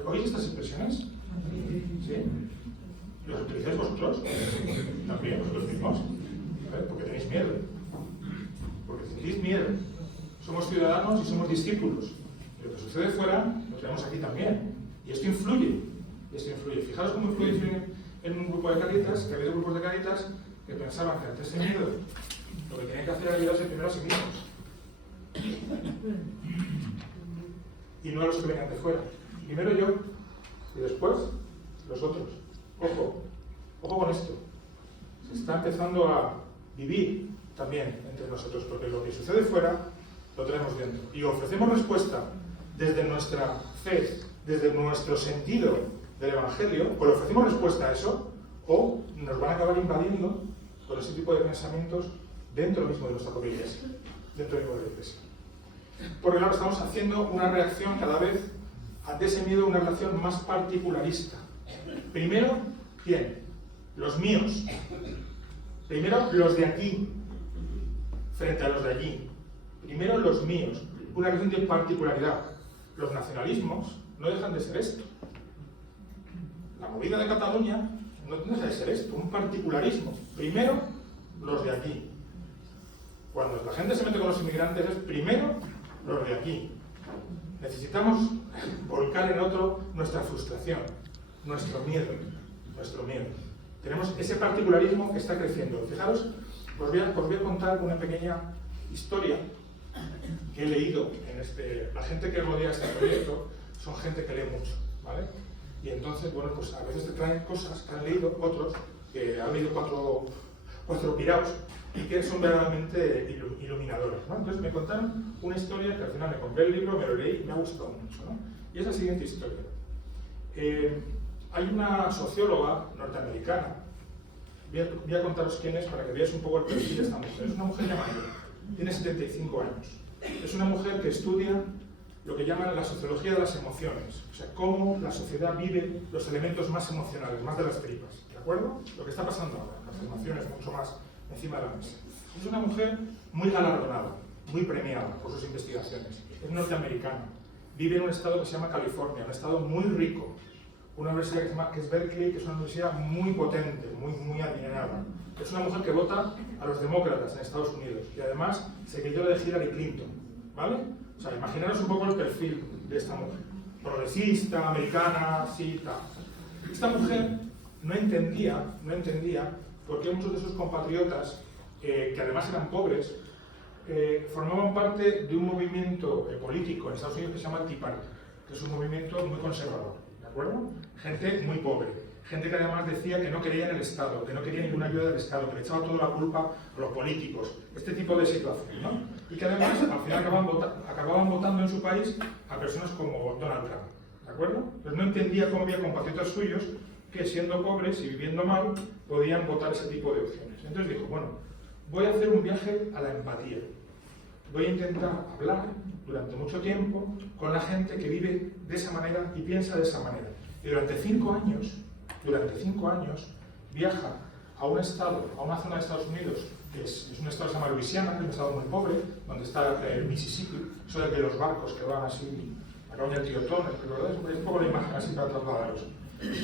¿Oís estas expresiones? ¿Sí? ¿Los utilizáis vosotros? También, vosotros mismos. ¿Vale? Porque tenéis miedo. Porque sentís miedo. Somos ciudadanos y somos discípulos. Y lo que sucede fuera, lo tenemos aquí también. Y esto influye. Fijaros cómo influye en un grupo de caritas, que ha habido grupos de caritas que pensaban que ante ese miedo lo que tenían que hacer era ayudarse primero a sí mismos. Y no a los que venían de fuera. Primero yo, y después los otros. Ojo con esto. Se está empezando a vivir también entre nosotros, porque lo que sucede fuera lo tenemos dentro. Y ofrecemos respuesta desde nuestra fe, desde nuestro sentido del Evangelio, o le ofrecemos respuesta a eso, o nos van a acabar invadiendo con ese tipo de pensamientos dentro mismo de nuestra propia iglesia. Dentro mismo de la iglesia. Porque ahora estamos haciendo una reacción cada vez ante ese miedo, una reacción más particularista. Primero, ¿quién? Los míos. Primero, los de aquí, frente a los de allí. Primero, los míos. Una reacción de particularidad. Los nacionalismos no dejan de ser esto. La movida de Cataluña no deja de ser esto, un particularismo. Primero, los de aquí. Cuando la gente se mete con los inmigrantes es primero los de aquí. Necesitamos volcar en otro nuestra frustración, nuestro miedo. Tenemos ese particularismo que está creciendo. Fijaros, os voy a contar una pequeña historia que he leído. La gente que rodea este proyecto son gente que lee mucho, ¿vale? Y entonces, bueno, pues a veces te traen cosas que han leído otros, que han leído cuatro piraos, y que son verdaderamente iluminadores, ¿no? Entonces me contaron una historia que al final me compré el libro, me lo leí y me ha gustado mucho, ¿no? Y es la siguiente historia. Hay una socióloga norteamericana, voy a contaros quién es para que veáis un poco el perfil de esta mujer. Es una mujer ya mayor, tiene 75 años. Es una mujer que estudia lo que llaman la sociología de las emociones, o sea, cómo la sociedad vive los elementos más emocionales, más de las tripas, ¿de acuerdo? Lo que está pasando ahora, las emociones mucho más encima de la mesa. Es una mujer muy galardonada, muy premiada por sus investigaciones. Es norteamericana. Vive en un estado que se llama California, un estado muy rico. Una universidad que es Berkeley, que es una universidad muy potente, muy adinerada. Es una mujer que vota a los demócratas en Estados Unidos y además seguidora de Hillary Clinton, ¿vale? O sea, imaginaros un poco el perfil de esta mujer. Progresista, americana, sí, tal. Esta mujer no entendía por qué muchos de sus compatriotas, que además eran pobres, formaban parte de un movimiento político en Estados Unidos que se llama Tea Party, que es un movimiento muy conservador, ¿de acuerdo? Gente muy pobre, gente que además decía que no quería en el Estado, que no quería ninguna ayuda del Estado, que le echaba toda la culpa a los políticos, este tipo de situación, ¿no? Y que además al final acababan votando en su país a personas como Donald Trump, ¿de acuerdo? Pues no entendía cómo había compatriotas suyos que siendo pobres y viviendo mal podían votar ese tipo de opciones. Entonces dijo, bueno, voy a hacer un viaje a la empatía. Voy a intentar hablar durante mucho tiempo con la gente que vive de esa manera y piensa de esa manera. Y durante 5 años viaja a un estado, a una zona de Estados Unidos, que es un estado que se llama Luisiana, que es un estado muy pobre, donde está el Mississippi, eso de los barcos que van así, acá en el tío Tom, ¿verdad? Es un poco la imagen así para trasladaros.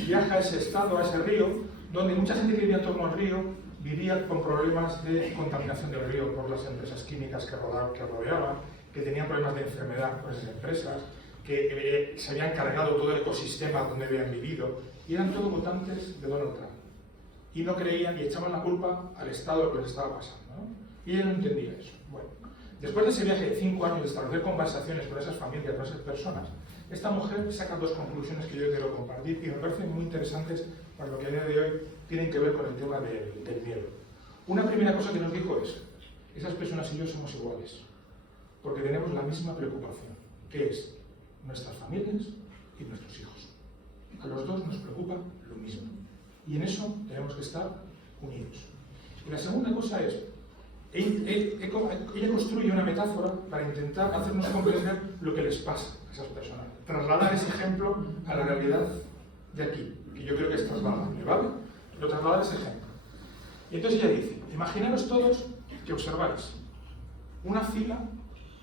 Viaja a ese estado, a ese río, donde mucha gente que vivía en torno al río vivía con problemas de contaminación del río por las empresas químicas que rodeaban, que tenían problemas de enfermedad con esas empresas, que se habían cargado todo el ecosistema donde habían vivido, y eran todos votantes de Donald Trump. Y no creían y echaban la culpa al Estado de lo que les estaba pasando, ¿no? Y él no entendía eso. Bueno, después de ese viaje de 5 años de establecer conversaciones con esas familias, con esas personas, esta mujer saca 2 conclusiones que yo quiero compartir y me parecen muy interesantes para lo que a día de hoy tienen que ver con el tema del miedo. Una primera cosa que nos dijo es, esas personas y yo somos iguales, porque tenemos la misma preocupación, que es nuestras familias y nuestros hijos. A los dos nos preocupa lo mismo. Y en eso tenemos que estar unidos. Y la segunda cosa es, ella construye una metáfora para intentar hacernos comprender lo que les pasa a esas personas. Trasladar ese ejemplo a la realidad de aquí, que yo creo que es trasladable, ¿vale? Lo trasladar ese ejemplo. Y entonces ella dice, imaginaros todos que observáis una fila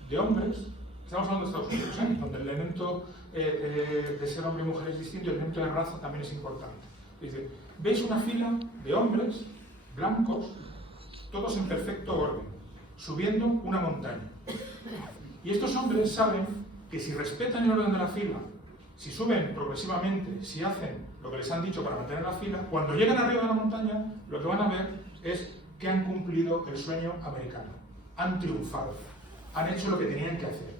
de hombres, estamos hablando de Estados Unidos, donde el elemento de ser hombre y mujer es distinto y el elemento de raza también es importante. Dice, veis una fila de hombres blancos, todos en perfecto orden, subiendo una montaña. Y estos hombres saben que si respetan el orden de la fila, si suben progresivamente, si hacen lo que les han dicho para mantener la fila, cuando llegan arriba de la montaña, lo que van a ver es que han cumplido el sueño americano. Han triunfado, han hecho lo que tenían que hacer.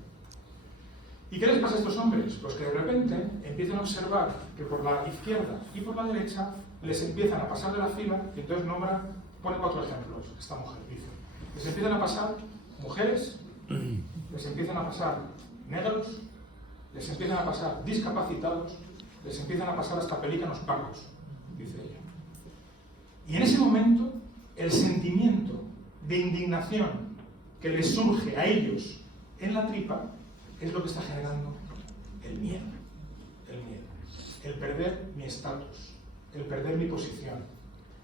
¿Y qué les pasa a estos hombres? Pues que de repente empiezan a observar que por la izquierda y por la derecha les empiezan a pasar de la fila, y entonces pone 4 ejemplos esta mujer, dice. Les empiezan a pasar mujeres, les empiezan a pasar negros, les empiezan a pasar discapacitados, les empiezan a pasar hasta pelícanos pardos, dice ella. Y en ese momento, el sentimiento de indignación que les surge a ellos en la tripa es lo que está generando el miedo. El perder mi estatus, el perder mi posición,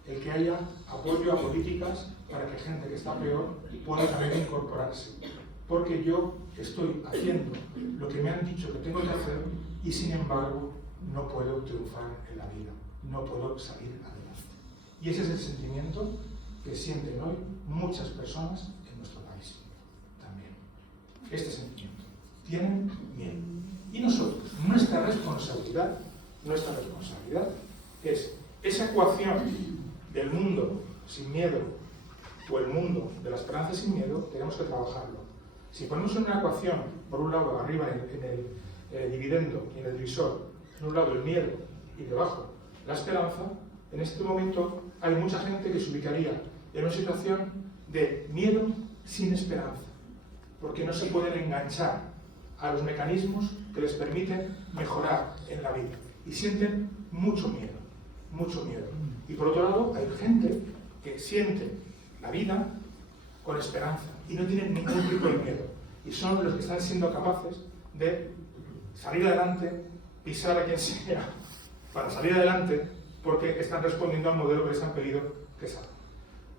el que haya apoyo a políticas para que gente que está peor pueda también incorporarse. Porque yo estoy haciendo lo que me han dicho que tengo que hacer y sin embargo no puedo triunfar en la vida, no puedo salir adelante. Y ese es el sentimiento que sienten hoy muchas personas en nuestro país también. Este sentimiento. Tienen miedo. Y nosotros, nuestra responsabilidad es esa ecuación del mundo sin miedo o el mundo de la esperanza sin miedo, tenemos que trabajarlo. Si ponemos en una ecuación, por un lado arriba en el dividendo y en el divisor, en un lado el miedo y debajo la esperanza, en este momento hay mucha gente que se ubicaría en una situación de miedo sin esperanza, porque no se pueden enganchar a los mecanismos que les permiten mejorar en la vida y sienten mucho miedo, mucho miedo. Y por otro lado hay gente que siente la vida con esperanza y no tienen ningún tipo de miedo y son los que están siendo capaces de salir adelante, pisar a quien sea para salir adelante porque están respondiendo al modelo que les han pedido que salgan.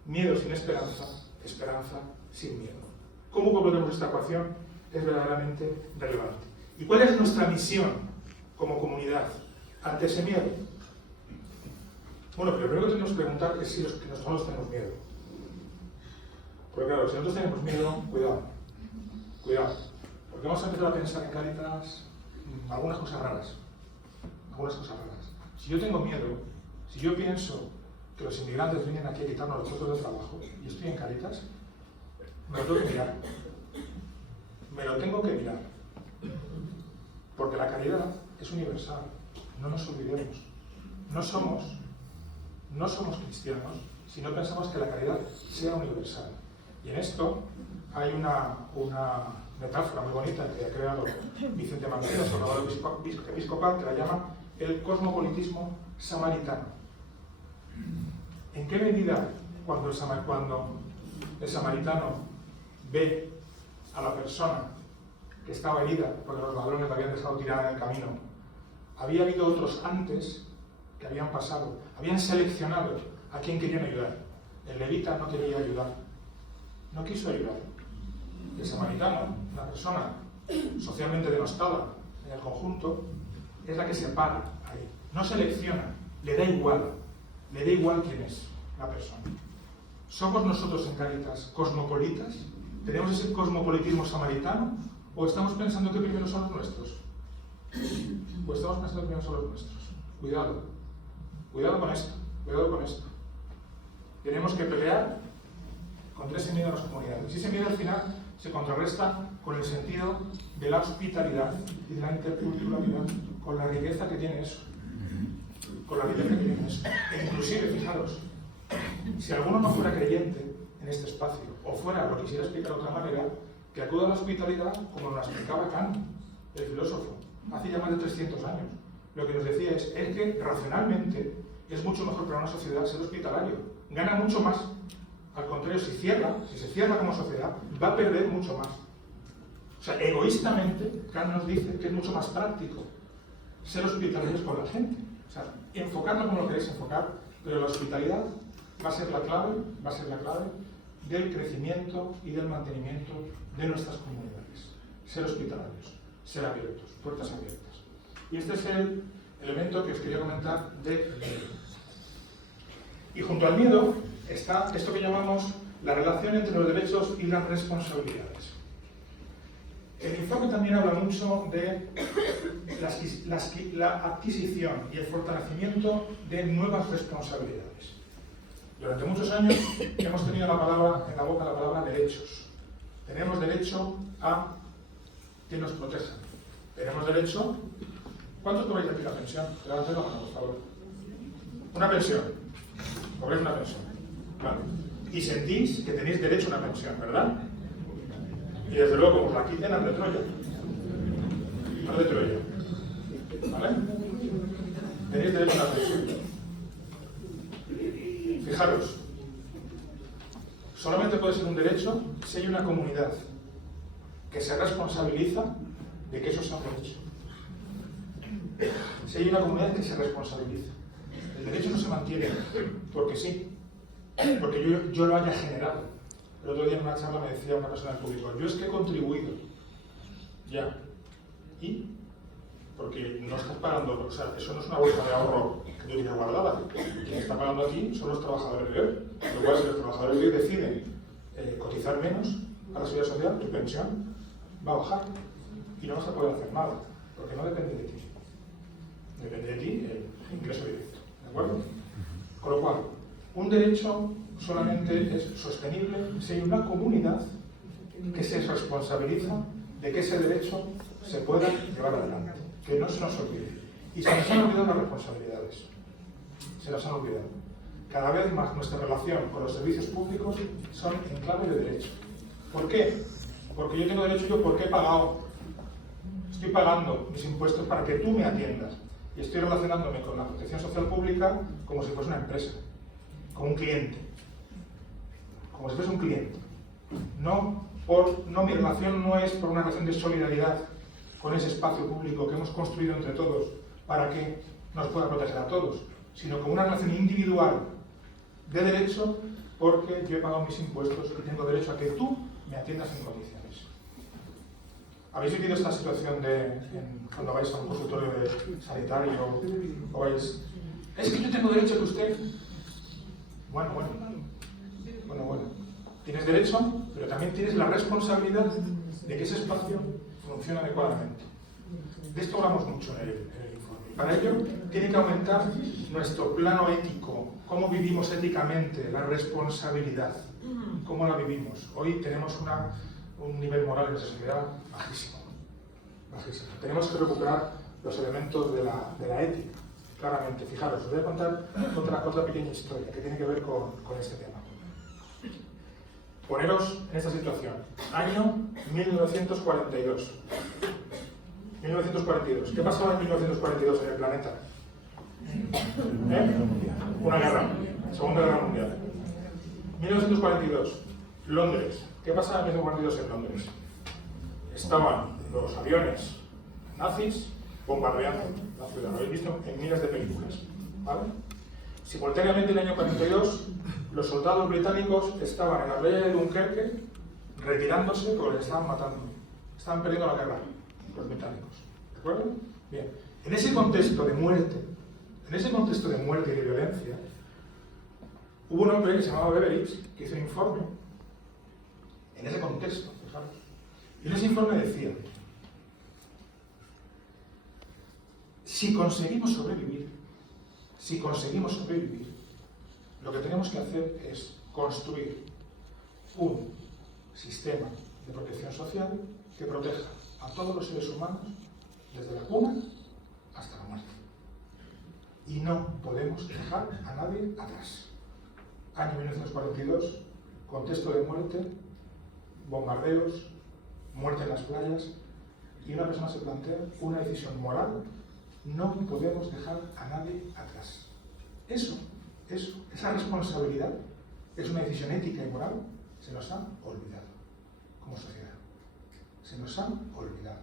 Miedo sin esperanza, esperanza sin miedo. ¿Cómo completamos esta ecuación? Es verdaderamente relevante. ¿Y cuál es nuestra misión como comunidad ante ese miedo? Bueno, pero lo primero que tenemos que preguntar es si nosotros tenemos miedo. Porque claro, si nosotros tenemos miedo, cuidado. Porque vamos a empezar a pensar en Cáritas algunas cosas raras. Si yo tengo miedo, si yo pienso que los inmigrantes vienen aquí a quitarnos los puestos de trabajo y estoy en Cáritas, me lo tengo que mirar. Porque la caridad es universal. No nos olvidemos. No somos cristianos si no pensamos que la caridad sea universal. Y en esto hay una metáfora muy bonita que ha creado Vicente Martínez, orador episcopal, que la llama el cosmopolitismo samaritano. ¿En qué medida cuando el samaritano ve a la persona que estaba herida porque los ladrones la habían dejado tirada en el camino, había habido otros antes que habían pasado, habían seleccionado a quien querían ayudar? El levita no quería ayudar, no quiso ayudar. El samaritano, una persona socialmente denostada en el conjunto, es la que se para ahí, no selecciona, le da igual quién es la persona. ¿Somos nosotros en Cáritas cosmopolitas? ¿Tenemos ese cosmopolitismo samaritano? ¿O estamos pensando que primero son los nuestros? Cuidado con esto. Tenemos que pelear contra ese miedo a las comunidades. Y ese miedo al final se contrarresta con el sentido de la hospitalidad y de la interculturalidad, con la riqueza que tiene eso. E inclusive, fijaros, si alguno no fuera creyente en este espacio, o fuera, lo quisiera explicar de otra manera, que acuda a la hospitalidad como nos explicaba Kant, el filósofo, hace ya más de 300 años. Lo que nos decía es que racionalmente es mucho mejor para una sociedad ser hospitalario. Gana mucho más Al contrario, si se cierra como sociedad, va a perder mucho más. O sea, egoístamente, Kant nos dice que es mucho más práctico ser hospitalarios con la gente. O sea, enfocarlo como lo queréis enfocar, pero la hospitalidad va a ser la clave del crecimiento y del mantenimiento de nuestras comunidades. Ser hospitalarios, ser abiertos, puertas abiertas. Y este es el elemento que os quería comentar del miedo. Y junto al miedo está esto que llamamos la relación entre los derechos y las responsabilidades. El informe también habla mucho de la adquisición y el fortalecimiento de nuevas responsabilidades. Durante muchos años hemos tenido en la boca la palabra derechos. Tenemos derecho a que nos protejan. Tenemos derecho... ¿Cuántos cobráis aquí la pensión? Levantad la mano, por favor. Una pensión. Cobráis una pensión. Vale. Y sentís que tenéis derecho a una pensión, ¿verdad? Y desde luego, como os la quiten, al de Troya. Al de Troya. ¿Vale? Tenéis derecho a una pensión. Fijaros, solamente puede ser un derecho si hay una comunidad que se responsabiliza de que eso sea un derecho. Si hay una comunidad que se responsabiliza. El derecho no se mantiene porque sí, porque yo lo haya generado. El otro día en una charla me decía una persona del público, yo es que he contribuido. Ya. ¿Y? Porque no estás pagando, o sea, eso no es una bolsa de ahorro que tú tienes guardada. Quien está pagando aquí son los trabajadores de hoy. Con lo cual, si los trabajadores de hoy deciden cotizar menos a la seguridad social, tu pensión va a bajar y no vas a poder hacer nada, porque no depende de ti. Depende de ti el ingreso directo. ¿De acuerdo? Con lo cual, un derecho solamente es sostenible si hay una comunidad que se responsabiliza de que ese derecho se pueda llevar adelante. Que no se nos olvide. Y se nos han olvidado las responsabilidades. Se nos han olvidado. Cada vez más nuestra relación con los servicios públicos son en clave de derecho. ¿Por qué? Porque yo tengo derecho, porque he pagado. Estoy pagando mis impuestos para que tú me atiendas. Y estoy relacionándome con la protección social pública como si fuese una empresa, como un cliente. Como si fuese un cliente. No, mi relación no es por una relación de solidaridad con ese espacio público que hemos construido entre todos para que nos pueda proteger a todos, sino como una relación individual de derecho porque yo he pagado mis impuestos y tengo derecho a que tú me atiendas en condiciones. ¿Habéis vivido esta situación cuando vais a un consultorio sanitario o vais... Es que yo tengo derecho a que usted... Bueno. Tienes derecho, pero también tienes la responsabilidad de que ese espacio funcione adecuadamente. De esto hablamos mucho en el informe. Para ello, tiene que aumentar nuestro plano ético, cómo vivimos éticamente la responsabilidad, cómo la vivimos. Hoy tenemos un nivel moral en nuestra sociedad bajísimo. Tenemos que recuperar los elementos de la ética, claramente. Fijaros, os voy a contar otra pequeña historia que tiene que ver con este tema. Poneros en esta situación. Año 1942. 1942. ¿Qué pasaba en 1942 en el planeta? Una guerra. Segunda Guerra Mundial. 1942. Londres. ¿Qué pasaba en 1942 en Londres? Estaban los aviones nazis bombardeando la ciudad. Lo habéis visto en miles de películas. ¿Vale? Simultáneamente, en el año 42, los soldados británicos estaban en la playa de Dunkerque retirándose porque les estaban matando. Estaban perdiendo la guerra, los británicos. ¿De acuerdo? Bien. En ese contexto de muerte y de violencia, hubo un hombre que se llamaba Beveridge que hizo un informe en ese contexto, fijaros. Y en ese informe decía: si conseguimos sobrevivir, lo que tenemos que hacer es construir un sistema de protección social que proteja a todos los seres humanos desde la cuna hasta la muerte. Y no podemos dejar a nadie atrás. Año 1942, contexto de muerte, bombardeos, muerte en las playas, y una persona se plantea una decisión moral: no podemos dejar a nadie atrás. Esa responsabilidad es una decisión ética y moral, se nos ha olvidado como sociedad. Se nos ha olvidado.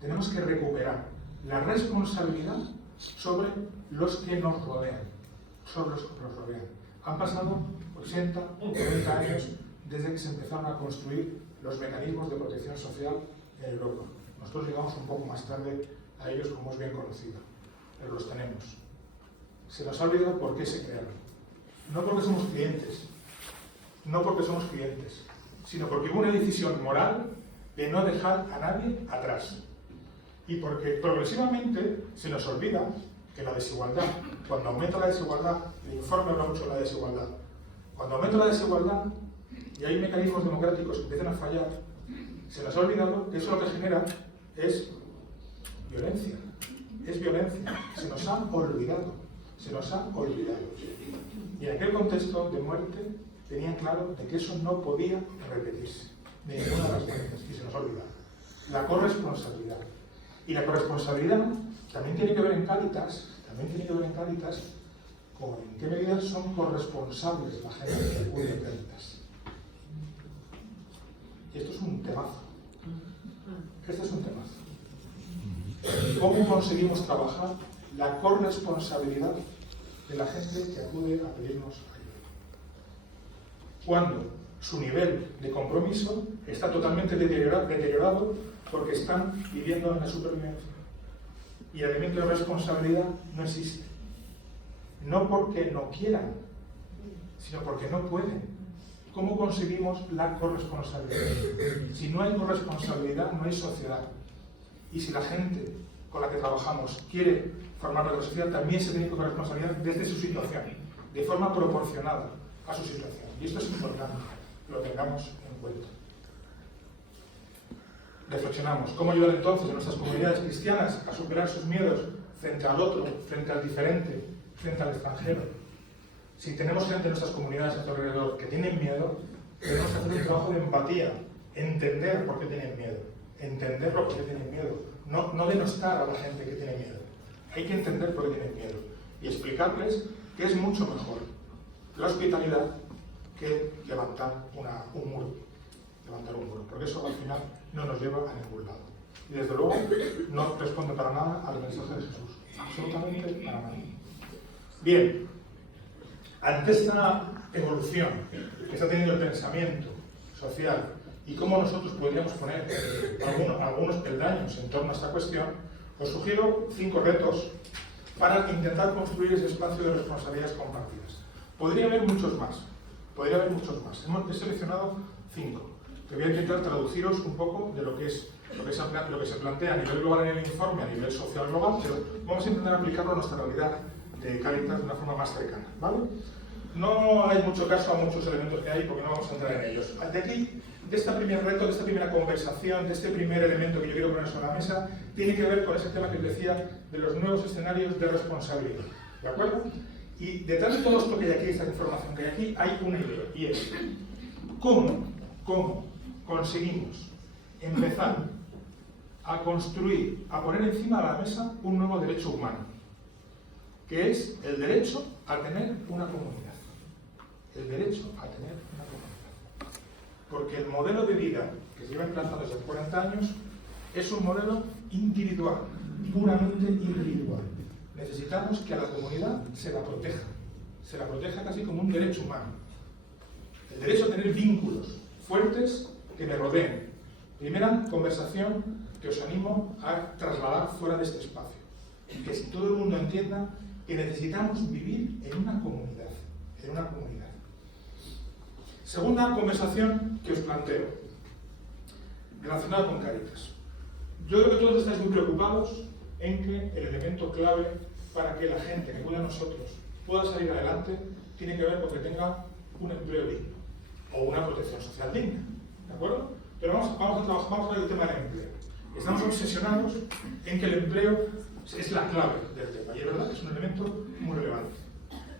Tenemos que recuperar la responsabilidad sobre los que nos rodean. Sobre los que nos rodean. Han pasado 80 o 90 años desde que se empezaron a construir los mecanismos de protección social en Europa. Nosotros llegamos un poco más tarde a ellos, como es bien conocido, pero los tenemos. Se nos ha olvidado por qué se crearon. No porque somos clientes, sino porque hubo una decisión moral de no dejar a nadie atrás. Y porque progresivamente se nos olvida que la desigualdad, cuando aumenta la desigualdad, el informe habla mucho de la desigualdad, cuando aumenta la desigualdad y hay mecanismos democráticos que empiezan a fallar, se nos ha olvidado que eso lo que genera es violencia. Es violencia. Se nos ha olvidado. Y en aquel contexto de muerte tenían claro de que eso no podía repetirse de ninguna de las maneras, y se nos ha olvidado. La corresponsabilidad. Y la corresponsabilidad también tiene que ver en Cáritas, con en qué medida son corresponsables la gente que acude a Cáritas. Y esto es un temazo. ¿Cómo conseguimos trabajar la corresponsabilidad de la gente que acude a pedirnos ayuda? Cuando su nivel de compromiso está totalmente deteriorado porque están viviendo en la supervivencia. Y el elemento de responsabilidad no existe. No porque no quieran, sino porque no pueden. ¿Cómo conseguimos la corresponsabilidad? Si no hay corresponsabilidad, no hay sociedad. Y si la gente con la que trabajamos quiere formar parte de la sociedad, también se tiene que tomar responsabilidad desde su situación, de forma proporcionada a su situación. Y esto es importante que lo tengamos en cuenta. Reflexionamos. ¿Cómo ayudar entonces a nuestras comunidades cristianas a superar sus miedos frente al otro, frente al diferente, frente al extranjero? Si tenemos gente en nuestras comunidades a nuestro alrededor que tienen miedo, tenemos que hacer un trabajo de empatía, entender por qué tienen miedo, entenderlo por qué tienen miedo, no denostar a la gente que tiene miedo. Hay que entender por qué tienen miedo y explicarles que es mucho mejor la hospitalidad que levantar un muro. Porque eso al final no nos lleva a ningún lado. Y desde luego no responde para nada al mensaje de Jesús. Absolutamente para nada. Bien, ante esta evolución que está teniendo el pensamiento social y cómo nosotros podríamos poner algunos peldaños en torno a esta cuestión, os sugiero 5 retos para intentar construir ese espacio de responsabilidades compartidas. Podría haber muchos más. He seleccionado 5. Que voy a intentar traduciros un poco de lo que se plantea a nivel global en el informe, a nivel social global, pero vamos a intentar aplicarlo a nuestra realidad de Cáritas de una forma más cercana, ¿vale? No hay mucho caso a muchos elementos que hay porque no vamos a entrar en ellos. De aquí, de este primer reto, de esta primera conversación, de este primer elemento que yo quiero poner sobre la mesa, tiene que ver con ese tema que os decía de los nuevos escenarios de responsabilidad, ¿de acuerdo? Y detrás de todo esto que hay aquí, esta información que hay aquí, hay una idea, y es ¿cómo conseguimos empezar a construir, a poner encima de la mesa un nuevo derecho humano, que es el derecho a tener una comunidad. Porque el modelo de vida que se lleva implantado desde 40 años es un modelo individual, puramente individual. Necesitamos que a la comunidad se la proteja casi como un derecho humano. El derecho a tener vínculos fuertes que me rodeen. Primera conversación que os animo a trasladar fuera de este espacio. Que todo el mundo entienda que necesitamos vivir en una comunidad. Segunda conversación que os planteo, relacionada con Cáritas. Yo creo que todos estáis muy preocupados en que el elemento clave para que la gente que cuida a nosotros pueda salir adelante tiene que ver con que tenga un empleo digno o una protección social digna. ¿De acuerdo? Pero vamos a ver el tema del empleo. Estamos obsesionados en que el empleo es la clave del tema. Y es verdad que es un elemento muy relevante.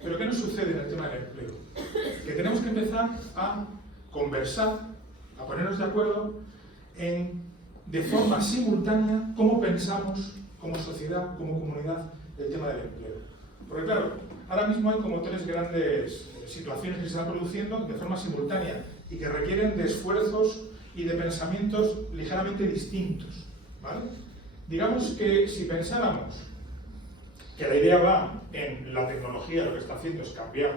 Pero ¿qué nos sucede en el tema del empleo? Que tenemos que empezar a conversar, a ponernos de acuerdo de forma simultánea cómo pensamos como sociedad, como comunidad, el tema del empleo. Porque claro, ahora mismo hay como tres grandes situaciones que se están produciendo de forma simultánea y que requieren de esfuerzos y de pensamientos ligeramente distintos, ¿vale? Digamos que si pensáramos que la idea va en la tecnología, lo que está haciendo es cambiar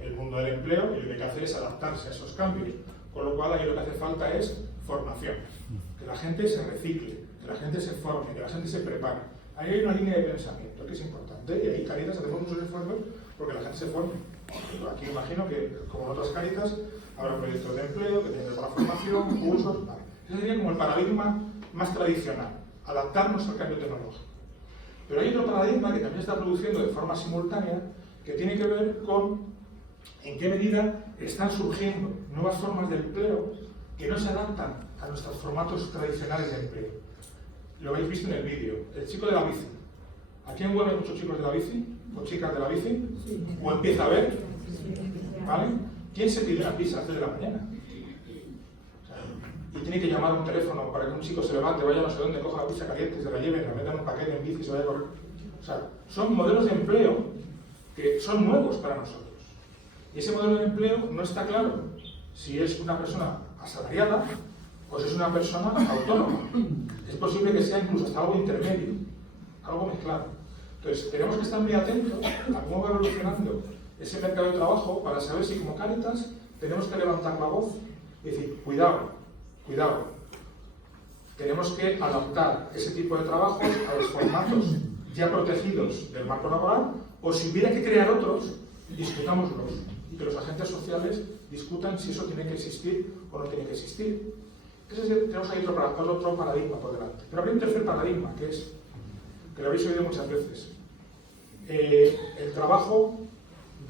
el mundo del empleo y lo que hay que hacer es adaptarse a esos cambios, con lo cual ahí lo que hace falta es formación, que la gente se recicle, que la gente se forme, que la gente se prepare. Ahí hay una línea de pensamiento que es importante y ahí Cáritas hacemos muchos esfuerzos porque la gente se forme. Aquí imagino que, como en otras Cáritas, habrá proyectos de empleo que tienen para formación, cursos, vale. Ese sería como el paradigma más tradicional, adaptarnos al cambio tecnológico. Pero hay otro paradigma que también está produciendo de forma simultánea que tiene que ver con en qué medida están surgiendo nuevas formas de empleo que no se adaptan a nuestros formatos tradicionales de empleo. Lo habéis visto en el vídeo, el chico de la bici. ¿A quién huelen muchos chicos de la bici? ¿O chicas de la bici? ¿O empieza a ver? ¿Vale? ¿Quién se pide una pizza a las 3 de la mañana? Y tiene que llamar a un teléfono para que un chico se levante, vaya no sé dónde, coja la pizza caliente, se la lleve, la meta en un paquete en bici y se vaya a correr. O sea, son modelos de empleo que son nuevos para nosotros. Y ese modelo de empleo no está claro si es una persona asalariada o si es una persona autónoma. Es posible que sea incluso hasta algo intermedio, algo mezclado. Entonces, tenemos que estar muy atentos a cómo va evolucionando ese mercado de trabajo para saber si como Cáritas tenemos que levantar la voz y decir, cuidado, cuidado. Tenemos que adaptar ese tipo de trabajos a los formatos ya protegidos del marco laboral, o si hubiera que crear otros, discutámoslos y que los agentes sociales discutan si eso tiene que existir o no tiene que existir. Tenemos ahí otro paradigma por delante. Pero habría un tercer paradigma, que es, que lo habéis oído muchas veces. El trabajo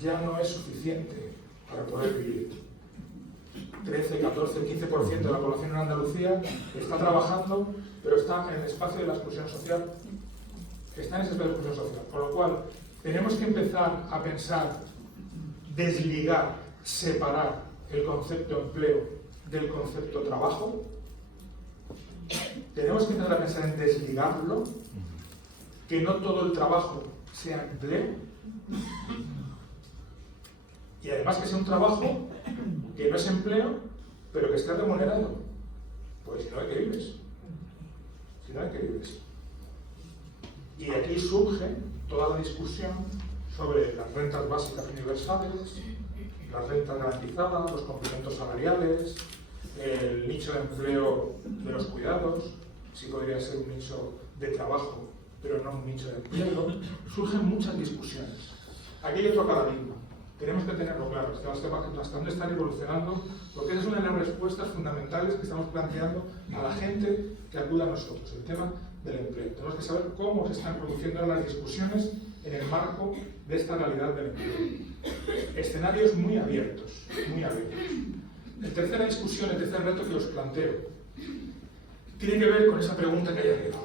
ya no es suficiente para poder vivir. 13, 14, 15% de la población en Andalucía está trabajando, pero está en el espacio de la exclusión social. Está en ese espacio de la exclusión social. Por lo cual, tenemos que empezar a pensar, desligar, separar el concepto empleo del concepto trabajo. Tenemos que empezar a pensar en desligarlo, que no todo el trabajo sea empleo, y además que sea un trabajo que no es empleo, pero que esté remunerado. Pues si no, ¿de qué vives? Si no, ¿de qué vives? Y aquí surge toda la discusión sobre las rentas básicas universales, las rentas garantizadas, los complementos salariales, el nicho de empleo de los cuidados, si podría ser un nicho de trabajo, pero no un nicho de empleo. Surgen muchas discusiones. Aquí hay otro paradigma. Tenemos que tenerlo claro, hasta dónde están evolucionando, porque esa es una de las respuestas fundamentales que estamos planteando a la gente que acude a nosotros, el tema del empleo. Tenemos que saber cómo se están produciendo las discusiones en el marco de esta realidad del empleo. Escenarios muy abiertos, muy abiertos. La tercera discusión, el tercer reto que os planteo, tiene que ver con esa pregunta que hay arriba.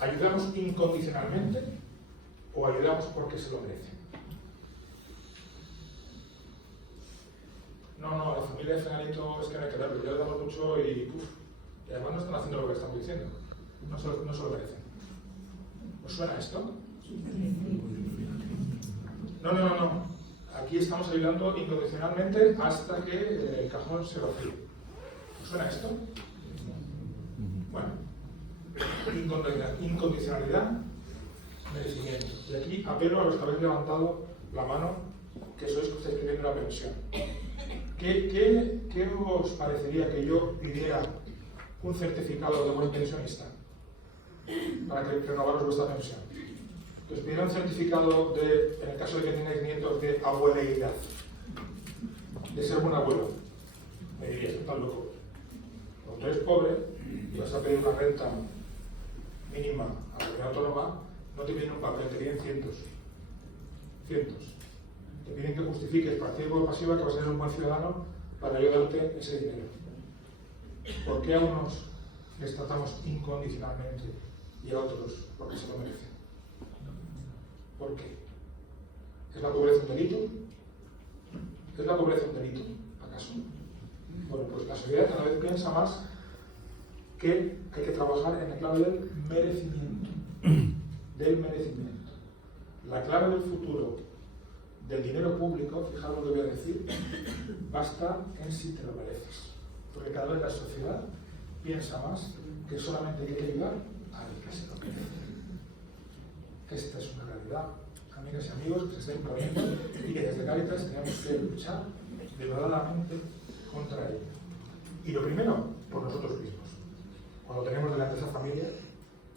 ¿Ayudamos incondicionalmente o ayudamos porque se lo merecen? No, la familia de Fenalito es que no hay que darlo, ya le damos mucho y además no están haciendo lo que estamos diciendo, no se lo merecen. ¿Os suena esto? No. Aquí estamos ayudando incondicionalmente hasta que el cajón se vacíe. ¿Os suena esto? Bueno, incondicionalidad, merecimiento. Y aquí apelo a los que habéis levantado la mano, que sois que estáis pidiendo la pensión. ¿Qué os parecería que yo pidiera un certificado de buen pensionista para que renovaros vuestra pensión? Que os pidiera un certificado de, en el caso de que tengáis nietos, de abueleidad, de ser buen abuelo. Me dirías, estás loco. Cuando tú eres pobre y vas a pedir una renta mínima a la comunidad autónoma, no te piden un papel, te piden cientos. Te piden que justifiques por activa y por pasiva que vas a ser un buen ciudadano para ayudarte ese dinero. ¿Por qué a unos les tratamos incondicionalmente y a otros porque se lo merecen? ¿Por qué? ¿Es la pobreza un delito? ¿Es la pobreza un delito, acaso? Bueno, pues la sociedad cada vez piensa más que hay que trabajar en la clave del merecimiento. Del merecimiento. la clave del futuro del dinero público, fijaros lo que voy a decir, va a estar en si te lo mereces. Porque cada vez la sociedad piensa más que solamente hay que ayudar a alguien que se lo merece. Esta es una realidad, amigas y amigos, que se está imponiendo y que desde Cáritas tenemos que luchar denodadamente contra ella. Y lo primero, por nosotros mismos. Cuando tenemos delante esa familia,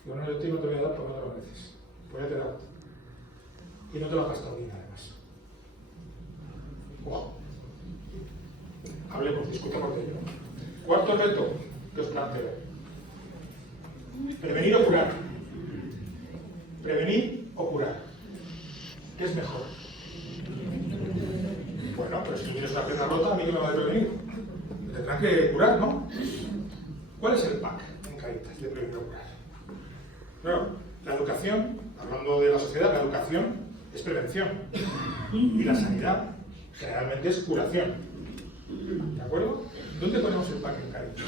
digo, no, yo te digo, te voy a dar porque no te lo mereces. Pues ya te he dado. Y no te lo has gastado bien, además. Wow. Hablemos, discutamos de ello. Cuarto reto que os planteo. Prevenir o curar. Prevenir o curar. ¿Qué es mejor? Bueno, pero si tienes una pierna rota, a mí que me va a prevenir. Me tendrán que curar, ¿no? ¿Cuál es el pack en Cáritas de prevenir o curar? Claro, la educación, hablando de la sociedad, la educación es prevención. Y la sanidad generalmente es curación. ¿De acuerdo? ¿Dónde ponemos el pack en Cáritas?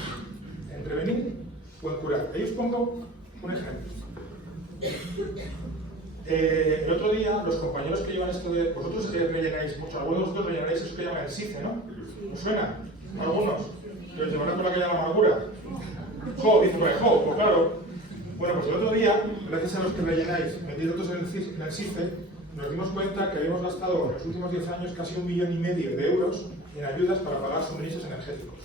¿En prevenir o en curar? Ahí os pongo un ejemplo. El otro día, los compañeros que llevan esto de... Vosotros rellenáis mucho, algunos de vosotros rellenaréis eso que llaman el SICE, ¿no? ¿Os suena? Algunos. Que os llevarán por la calle de la amargura. Dice por ahí, pues claro. Bueno, pues el otro día, gracias a los que rellenáis, metéis datos en el SICE, nos dimos cuenta que habíamos gastado en los últimos 10 años casi 1,5 millones de euros en ayudas para pagar suministros energéticos.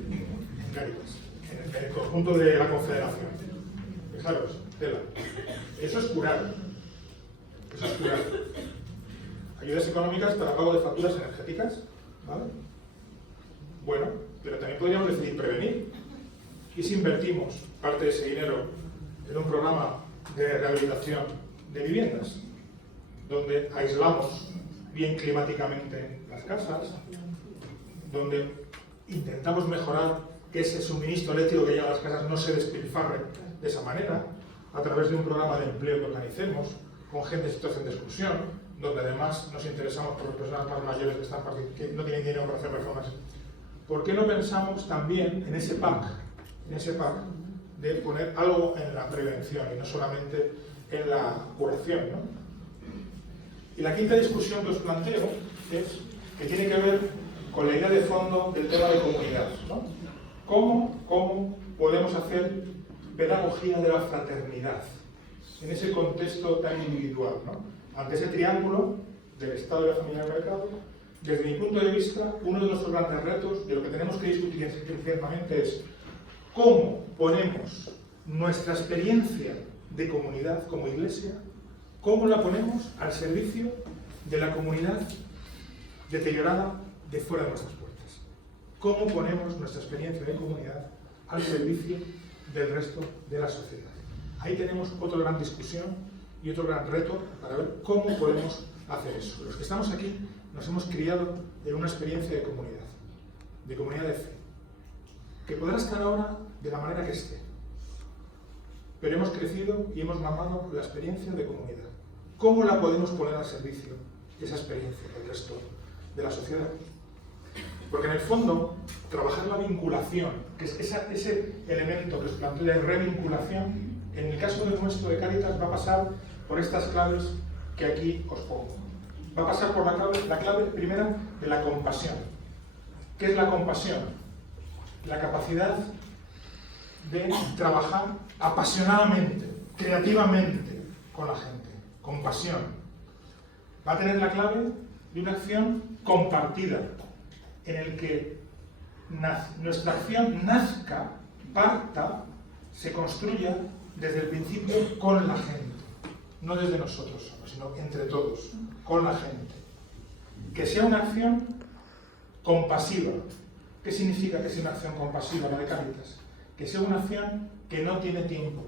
En Cáritas, en el conjunto de la Confederación. Fijaros, tela. Eso es curar. Eso es curar. Ayudas económicas para pago de facturas energéticas, ¿vale? Bueno, pero también podríamos decidir prevenir. ¿Y si invertimos parte de ese dinero en un programa de rehabilitación de viviendas, donde aislamos bien climáticamente las casas, donde intentamos mejorar que ese suministro eléctrico que llega a las casas no se despilfarre de esa manera, a través de un programa de empleo que organicemos, con gente en situación de exclusión, donde además nos interesamos por las personas más mayores que no tienen dinero para hacer reformas? ¿Por qué no pensamos también en ese pack de poner algo en la prevención y no solamente en la curación, ¿no? Y la quinta discusión que os planteo es que tiene que ver con la idea de fondo del tema de comunidad, ¿no? ¿Cómo podemos hacer pedagogía de la fraternidad en ese contexto tan individual, ¿no? Ante ese triángulo del Estado, de la familia y del mercado? Desde mi punto de vista, uno de nuestros grandes retos, de lo que tenemos que discutir internamente, es cómo ponemos nuestra experiencia de comunidad como Iglesia, cómo la ponemos al servicio de la comunidad deteriorada de fuera de nuestras puertas. Cómo ponemos nuestra experiencia de comunidad al servicio del resto de la sociedad. Ahí tenemos otra gran discusión y otro gran reto para ver cómo podemos hacer eso. Los que estamos aquí nos hemos criado en una experiencia de comunidad de fe, que podrá estar ahora de la manera que esté, pero hemos crecido y hemos mamado la experiencia de comunidad. ¿Cómo la podemos poner al servicio, esa experiencia, del resto de la sociedad? Porque en el fondo, trabajar la vinculación, que es ese elemento que os planteo de revinculación, en el caso del nuestro de Cáritas va a pasar por estas claves que aquí os pongo. Va a pasar por la clave primera de la compasión. ¿Qué es la compasión? La capacidad de trabajar apasionadamente, creativamente con la gente. Compasión. Va a tener la clave de una acción compartida, en el que nuestra acción nazca, parta, se construya desde el principio con la gente, no desde nosotros solos, sino entre todos, con la gente. Que sea una acción compasiva. ¿Qué significa que sea una acción compasiva, la de Cáritas? Que sea una acción que no tiene tiempo,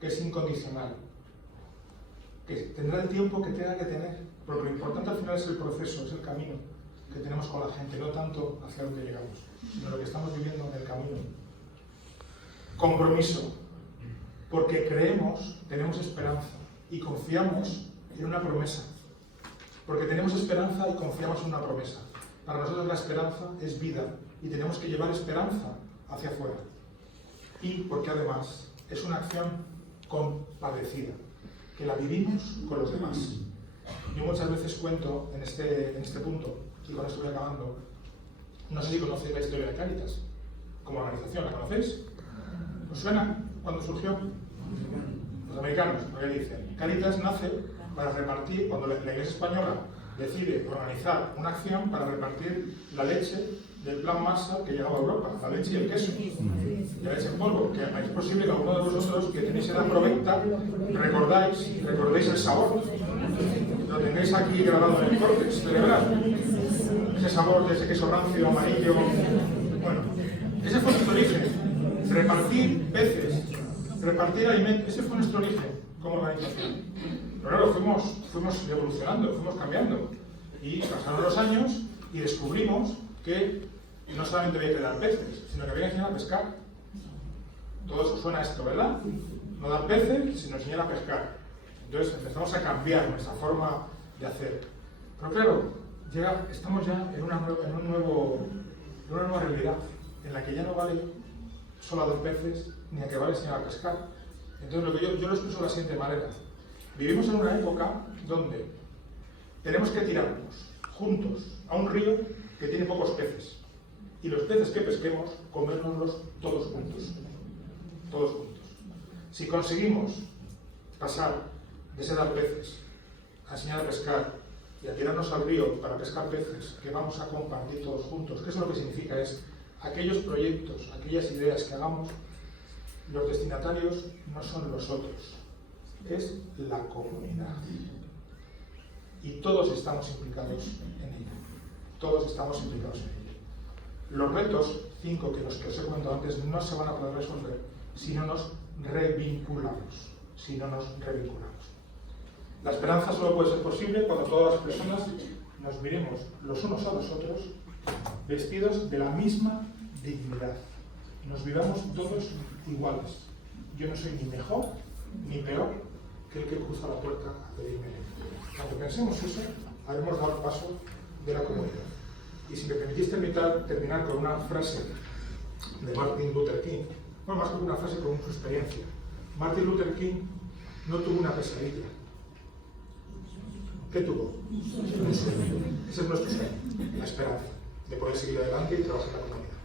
que es incondicional, que tendrá el tiempo que tenga que tener, porque lo importante al final es el proceso, es el camino que tenemos con la gente, no tanto hacia donde llegamos, sino lo que estamos viviendo en el camino. Compromiso, porque creemos, tenemos esperanza y confiamos en una promesa, porque tenemos esperanza y confiamos en una promesa. Para nosotros la esperanza es vida y tenemos que llevar esperanza hacia afuera. Y porque además es una acción compadecida, que la vivimos con los demás. Yo muchas veces cuento en este punto, y con esto voy acabando, no sé si conocéis la historia de Cáritas como organización, ¿la conocéis? ¿Os suena cuando surgió? Los americanos, lo que dicen. Cáritas nace para repartir, cuando la Iglesia Española decide organizar una acción para repartir la leche del plan Marshall que llegaba a Europa, la leche y el queso, y la leche en polvo, que es posible que alguno de vosotros que tenéis edad provecta recordéis el sabor, lo tenéis aquí grabado en el córtex cerebral, ese sabor de ese queso rancio, amarillo. Bueno, ese fue nuestro origen, repartir peces, repartir alimentos, ese fue nuestro origen como organización. Pero claro, fuimos evolucionando, fuimos cambiando, y pasaron los años y descubrimos que no solamente había que dar peces, sino que había que enseñar a pescar. Todo eso suena a esto, ¿verdad? No dar peces, sino enseñar a pescar. Entonces empezamos a cambiar nuestra forma de hacer. Pero claro, estamos ya en una nueva realidad, en la que ya no vale solo a dar peces, ni a que vale enseñar a pescar. Entonces yo lo expreso de la siguiente manera. Vivimos en una época donde tenemos que tirarnos juntos a un río que tiene pocos peces. Y los peces que pesquemos, comérnoslos todos juntos. Todos juntos. Si conseguimos pasar de ese dar peces a enseñar a pescar y a tirarnos al río para pescar peces que vamos a compartir todos juntos, que eso lo que significa es aquellos proyectos, aquellas ideas que hagamos, los destinatarios no son los otros, es la comunidad. Y todos estamos implicados en ello. Todos estamos implicados en ello. Los retos, 5 que os he comentado antes, no se van a poder resolver si no nos revinculamos. La esperanza solo puede ser posible cuando todas las personas nos miremos los unos a los otros vestidos de la misma dignidad. Nos vivamos todos iguales. Yo no soy ni mejor ni peor que el que cruza la puerta a pedirme. Cuando pensemos eso, haremos dar paso de la comunidad. Y si me permitís terminar con una frase de Martin Luther King, bueno, más que una frase, con su experiencia. Martin Luther King no tuvo una pesadilla. ¿Qué tuvo? Un sueño. Ese es nuestro sueño, la esperanza de poder seguir adelante y trabajar en la comunidad.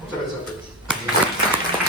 Muchas gracias a todos.